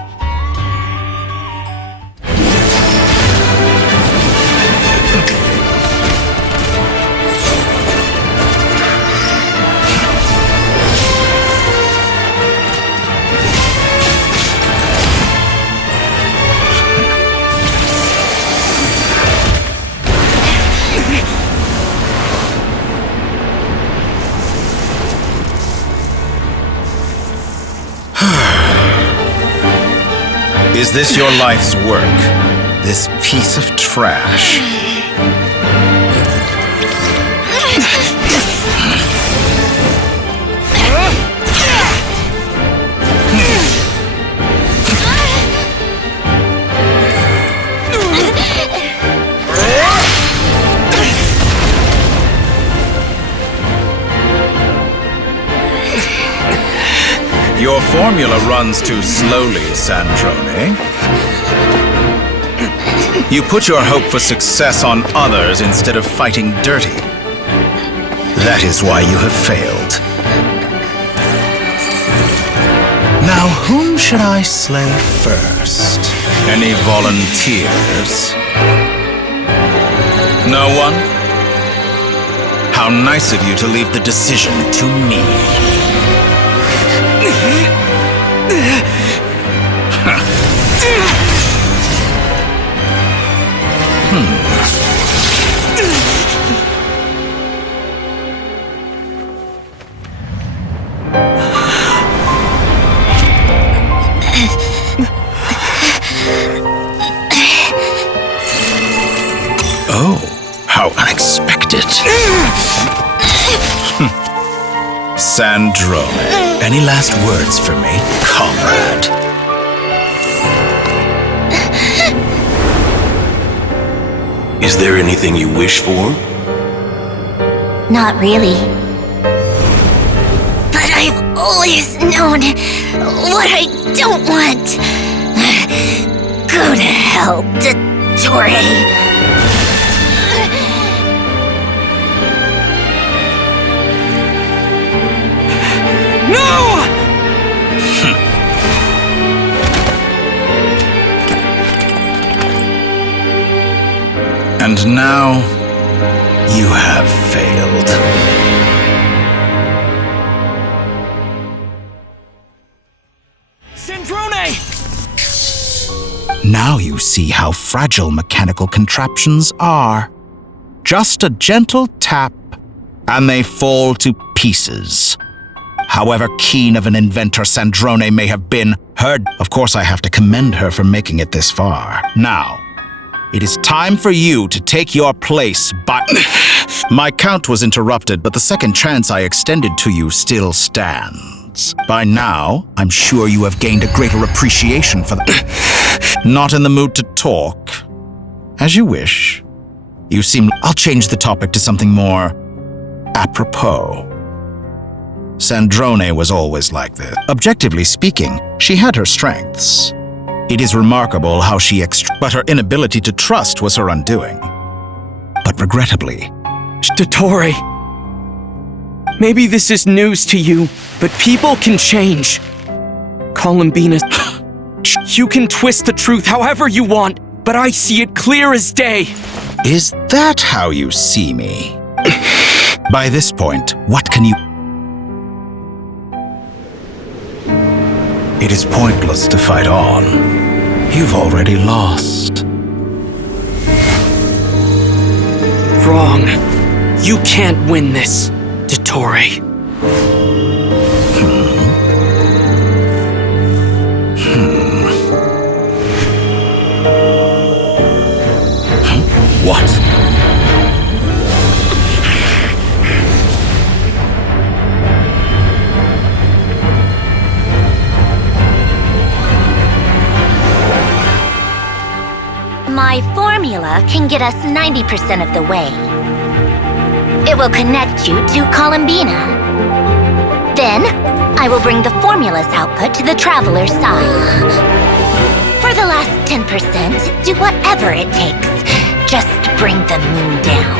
Is this your life's work? This piece of trash? Your formula runs too slowly, Sandrone. You put your hope for success on others instead of fighting dirty. That is why you have failed. Now, whom should I slay first? Any volunteers? No one? How nice of you to leave the decision to me. Oh, how unexpected. Sandrone, any last words for me, comrade? Is there anything you wish for? Not really. But I've always known what I don't want. Go to hell, Dottore. No! And now, you have failed. Sandrone! Now you see how fragile mechanical contraptions are. Just a gentle tap, and they fall to pieces. However keen of an inventor Sandrone may have been, of course I have to commend her for making it this far. Now, it is time for you to take your place, but... My count was interrupted, but the second chance I extended to you still stands. By now, I'm sure you have gained a greater appreciation for the... Not in the mood to talk? As you wish. You seem... I'll change the topic to something more... apropos. Sandrone was always like this. Objectively speaking, she had her strengths. It is remarkable how but her inability to trust was her undoing. But regrettably... Dottore, maybe this is news to you, but people can change. Columbina, you can twist the truth however you want, but I see it clear as day. Is that how you see me? By this point, what can you... It is pointless to fight on. You've already lost. Wrong. You can't win this, Dottore. What? My formula can get us 90% of the way. It will connect you to Columbina. Then, I will bring the formula's output to the Traveler's side. For the last 10%, do whatever it takes. Just bring the moon down.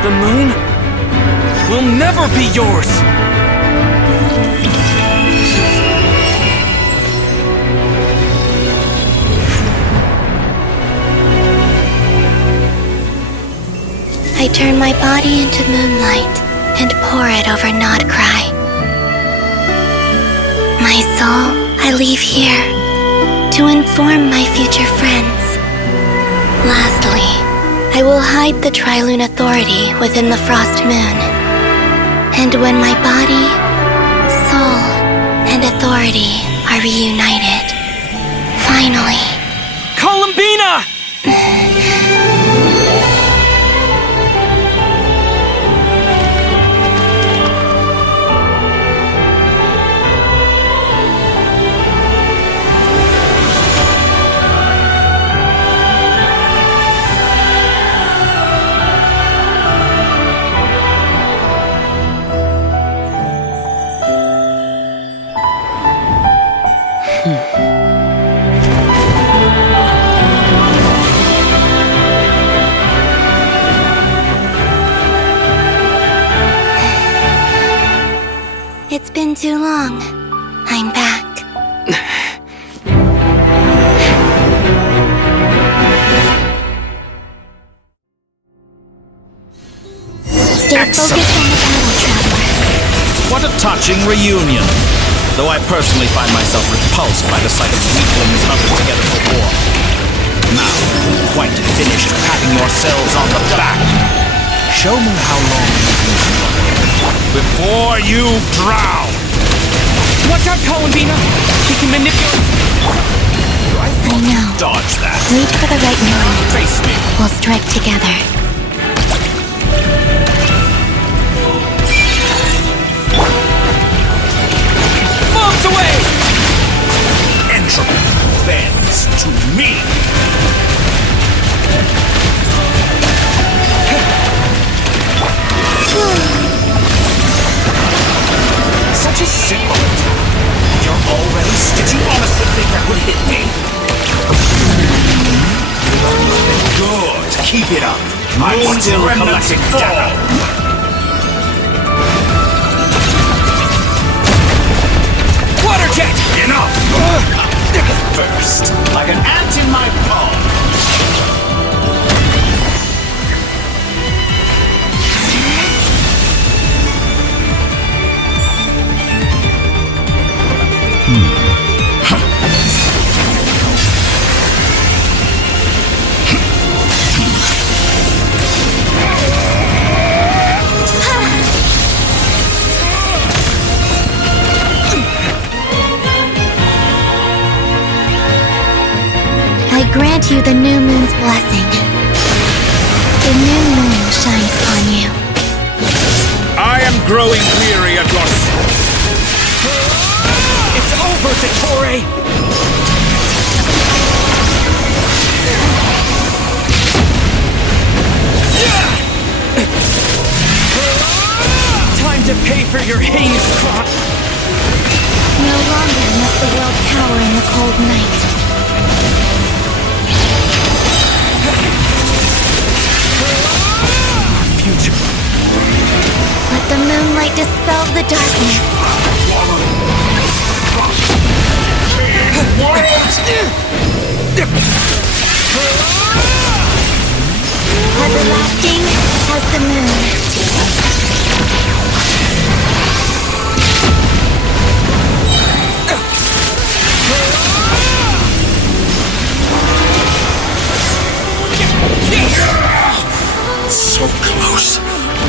The moon will never be yours! I turn my body into moonlight and pour it over Nodcry. My soul, I leave here to inform my future friends. Lastly, I will hide the Trilune Authority within the Frost Moon. And when my body, soul, and authority are reunited, finally... Columbina! It's been too long. I'm back. Stay focused on the battle, Traveler. What a touching reunion. Though I personally find myself repulsed by the sight of weaklings huddled together for war. Now, quite finished patting yourselves on the back. Show me how long you can survive before you drown. Watch out, Columbina! He can manipulate... I know. Dodge that. Wait for the right moment. Face me. We'll strike together. Bombs away! Entropy bends to me. Such a simple. You're already... Did you honestly think that would hit me? Good. Keep it up. I'm still collecting data. Water jet! Enough! First, like an ant in my palm. I grant you the new moon's blessing. The new moon shines on you. I am growing weary of your... It's over, Dottore! Time to pay for your heinous crime! No longer must the world cower in the cold night. Future. Let the moonlight dispel the darkness. Everlasting as the moon. So close.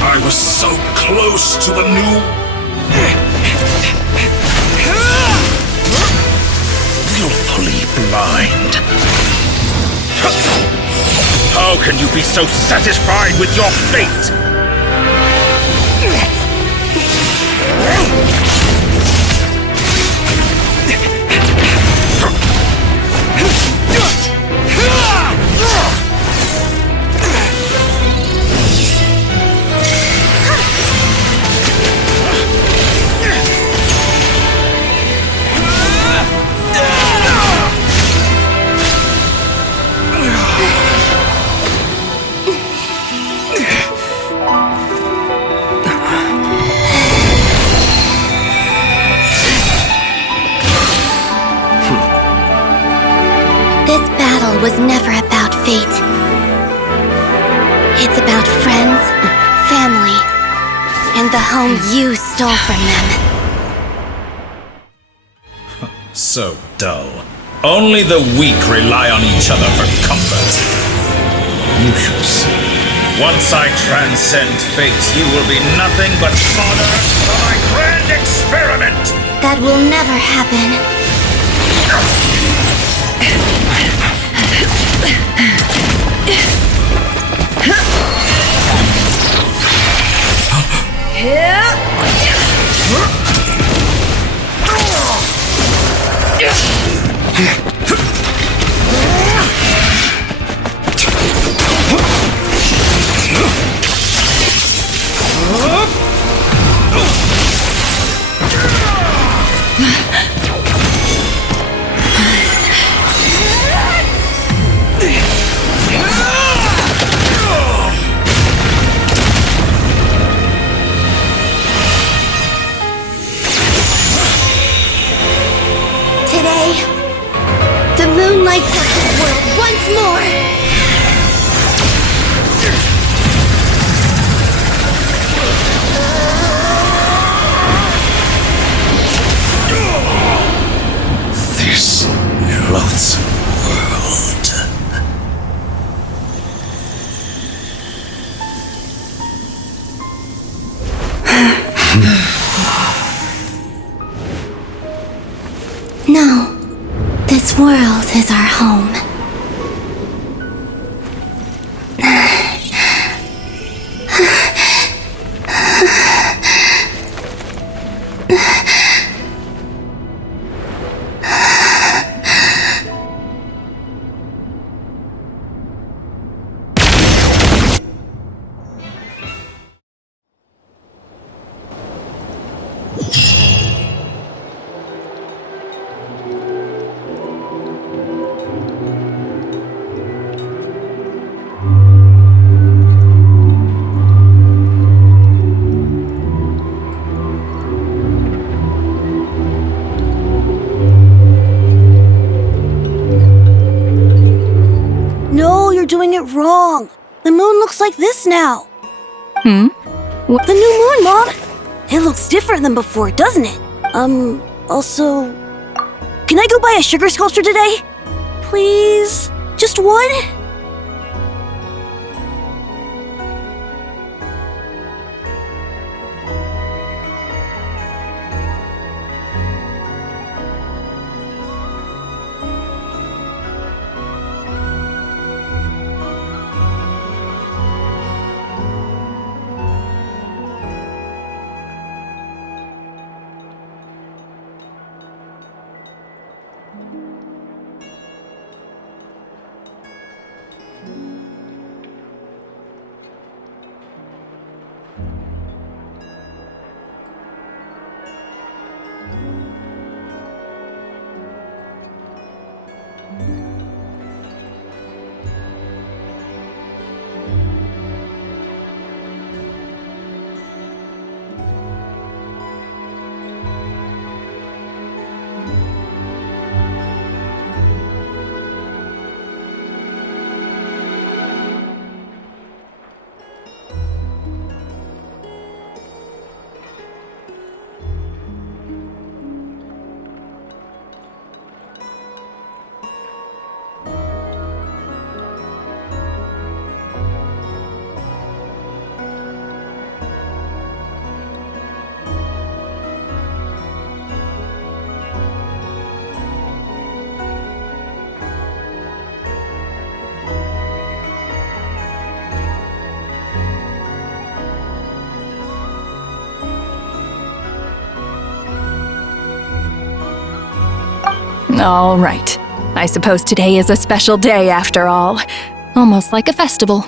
I was so close to the new... Willfully blind. How can you be so satisfied with your fate? This battle was never about fate. It's about friends, family, and the home you stole from them. So dull. Only the weak rely on each other for comfort. You shall see. Once I transcend fate, you will be nothing but fodder for my grand experiment! That will never happen. Today, the moon lights up this world once more! This loathsome world. No, this world is our home. No, you're doing it wrong. The moon looks like this now. What? The new moon, Mom. It looks different than before, doesn't it? Also... Can I go buy a sugar sculpture today? Please? Just one? All right. I suppose today is a special day after all. Almost like a festival.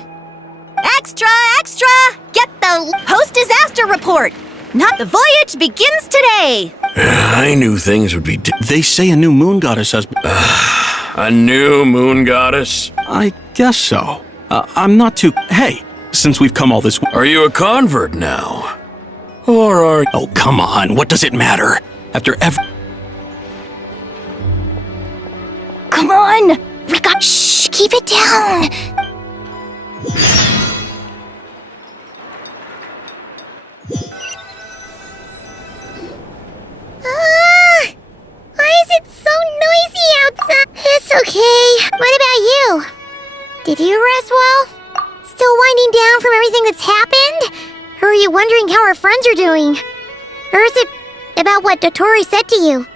Extra, extra! Get the post-disaster report! Not the voyage begins today! I knew things would be. They say a new moon goddess has. A new moon goddess? I guess so. I'm not too. Hey, since we've come all this. Are you a convert now? Or are. Oh, come on. What does it matter? After every. Come on! We got. Shh! Keep it down! Why is it so noisy outside? It's okay. What about you? Did you rest well? Still winding down from everything that's happened? Or are you wondering how our friends are doing? Or is it about what Dotori said to you?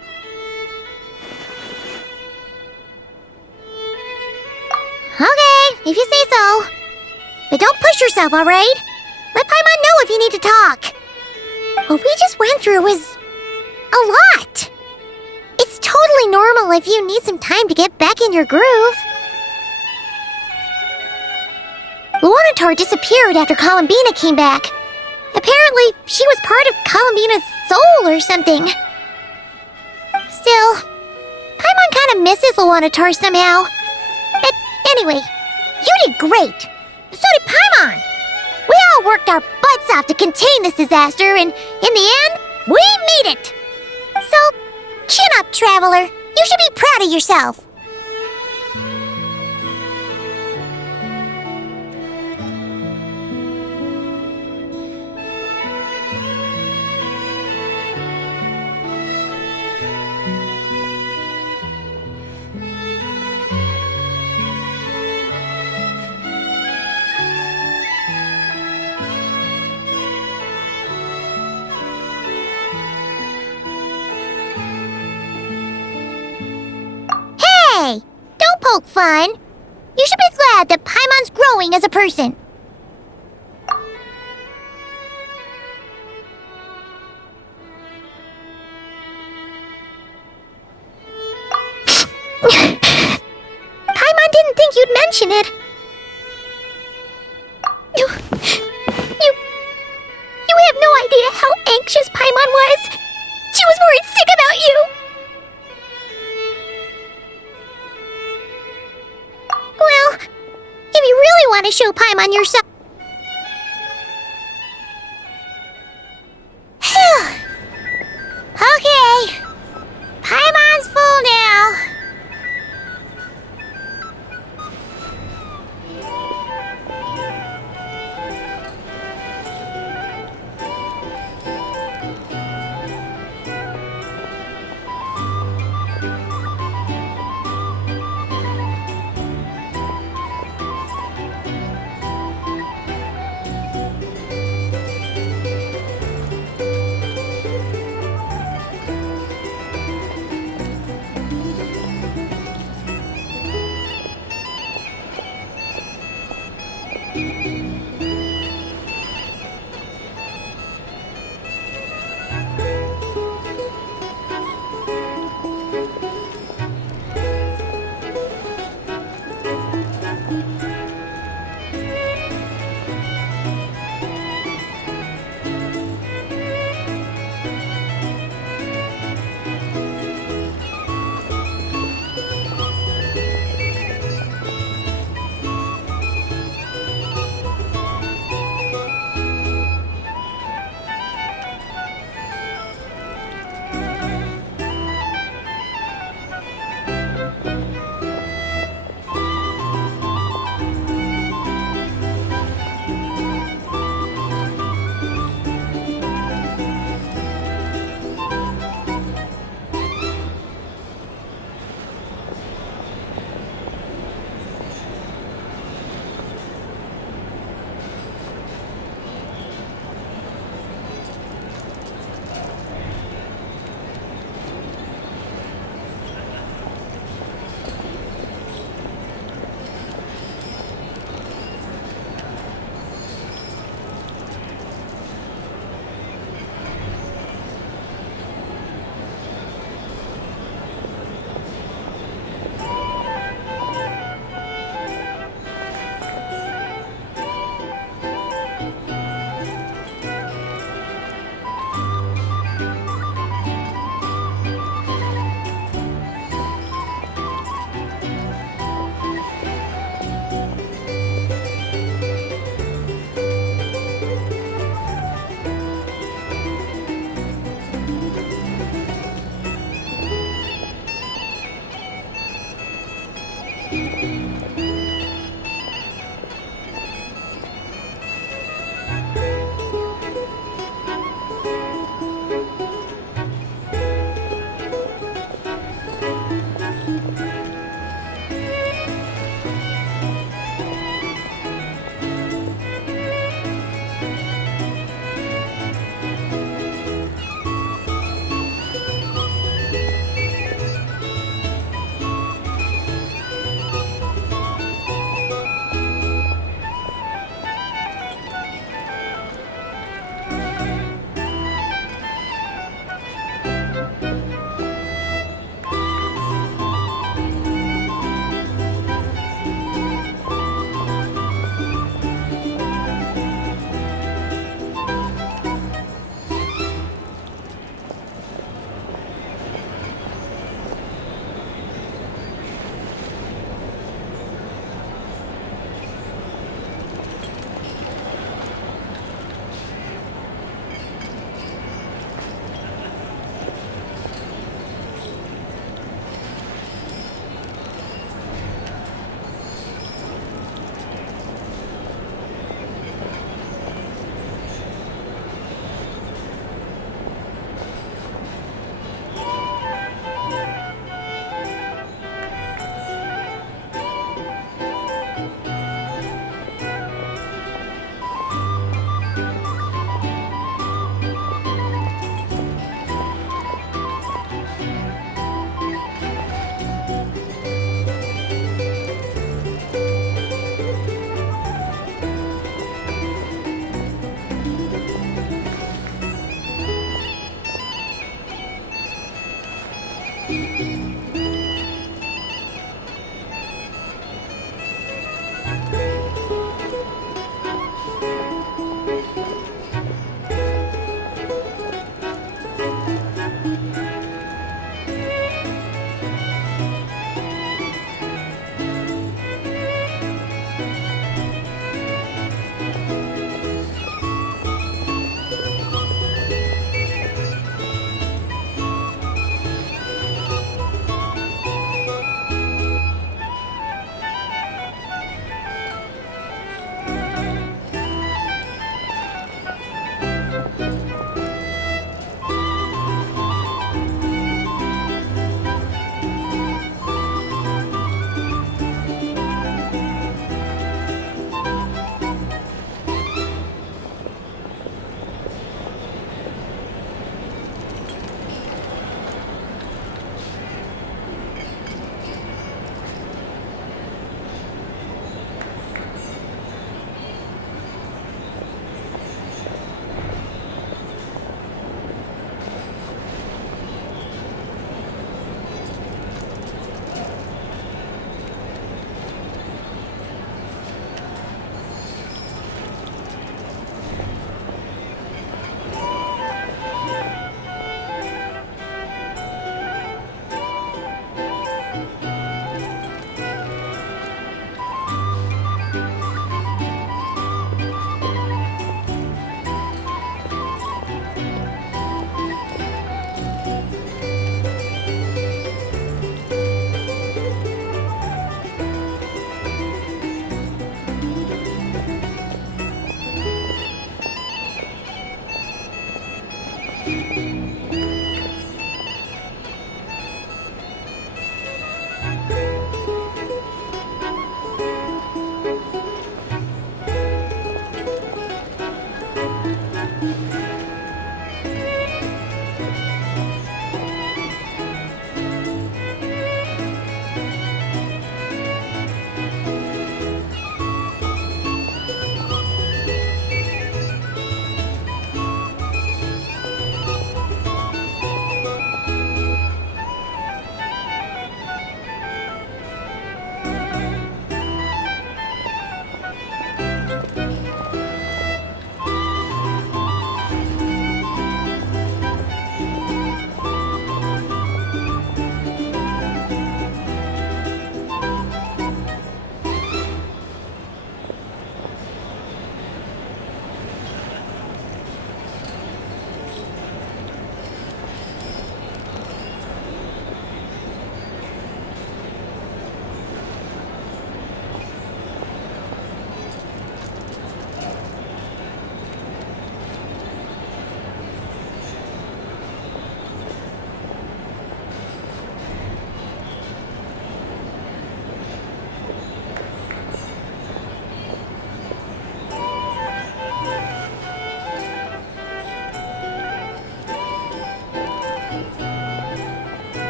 Okay, if you say so. But don't push yourself, alright? Let Paimon know if you need to talk. What we just went through was a lot. It's totally normal if you need some time to get back in your groove. Luanatar disappeared after Columbina came back. Apparently, she was part of Columbina's soul or something. Still, Paimon kind of misses Luanatar somehow. But anyway, you did great. So did Paimon. We all worked our butts off to contain this disaster, and in the end, we made it. So, chin up, Traveler. You should be proud of yourself. Hey, don't poke fun. You should be glad that Paimon's growing as a person. Paimon didn't think you'd mention it. You have no idea how anxious Paimon was. She was worried sick about you. Well, if you really want to show Paimon yourself... Okay. Paimon's full now.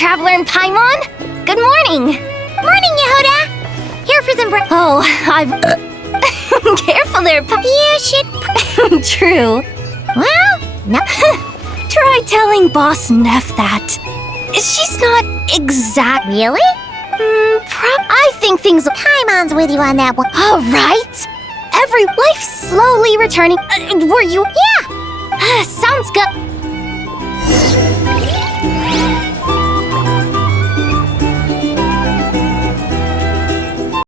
Traveler in Paimon? Good morning! Morning, Yehuda! Here for some Oh, I've... Careful there, You should... True. Well, no... Try telling Boss Neff that. She's not exact... Really? I think things... Paimon's with you on that one. All right. Every life slowly returning... were you... Yeah! Sounds good.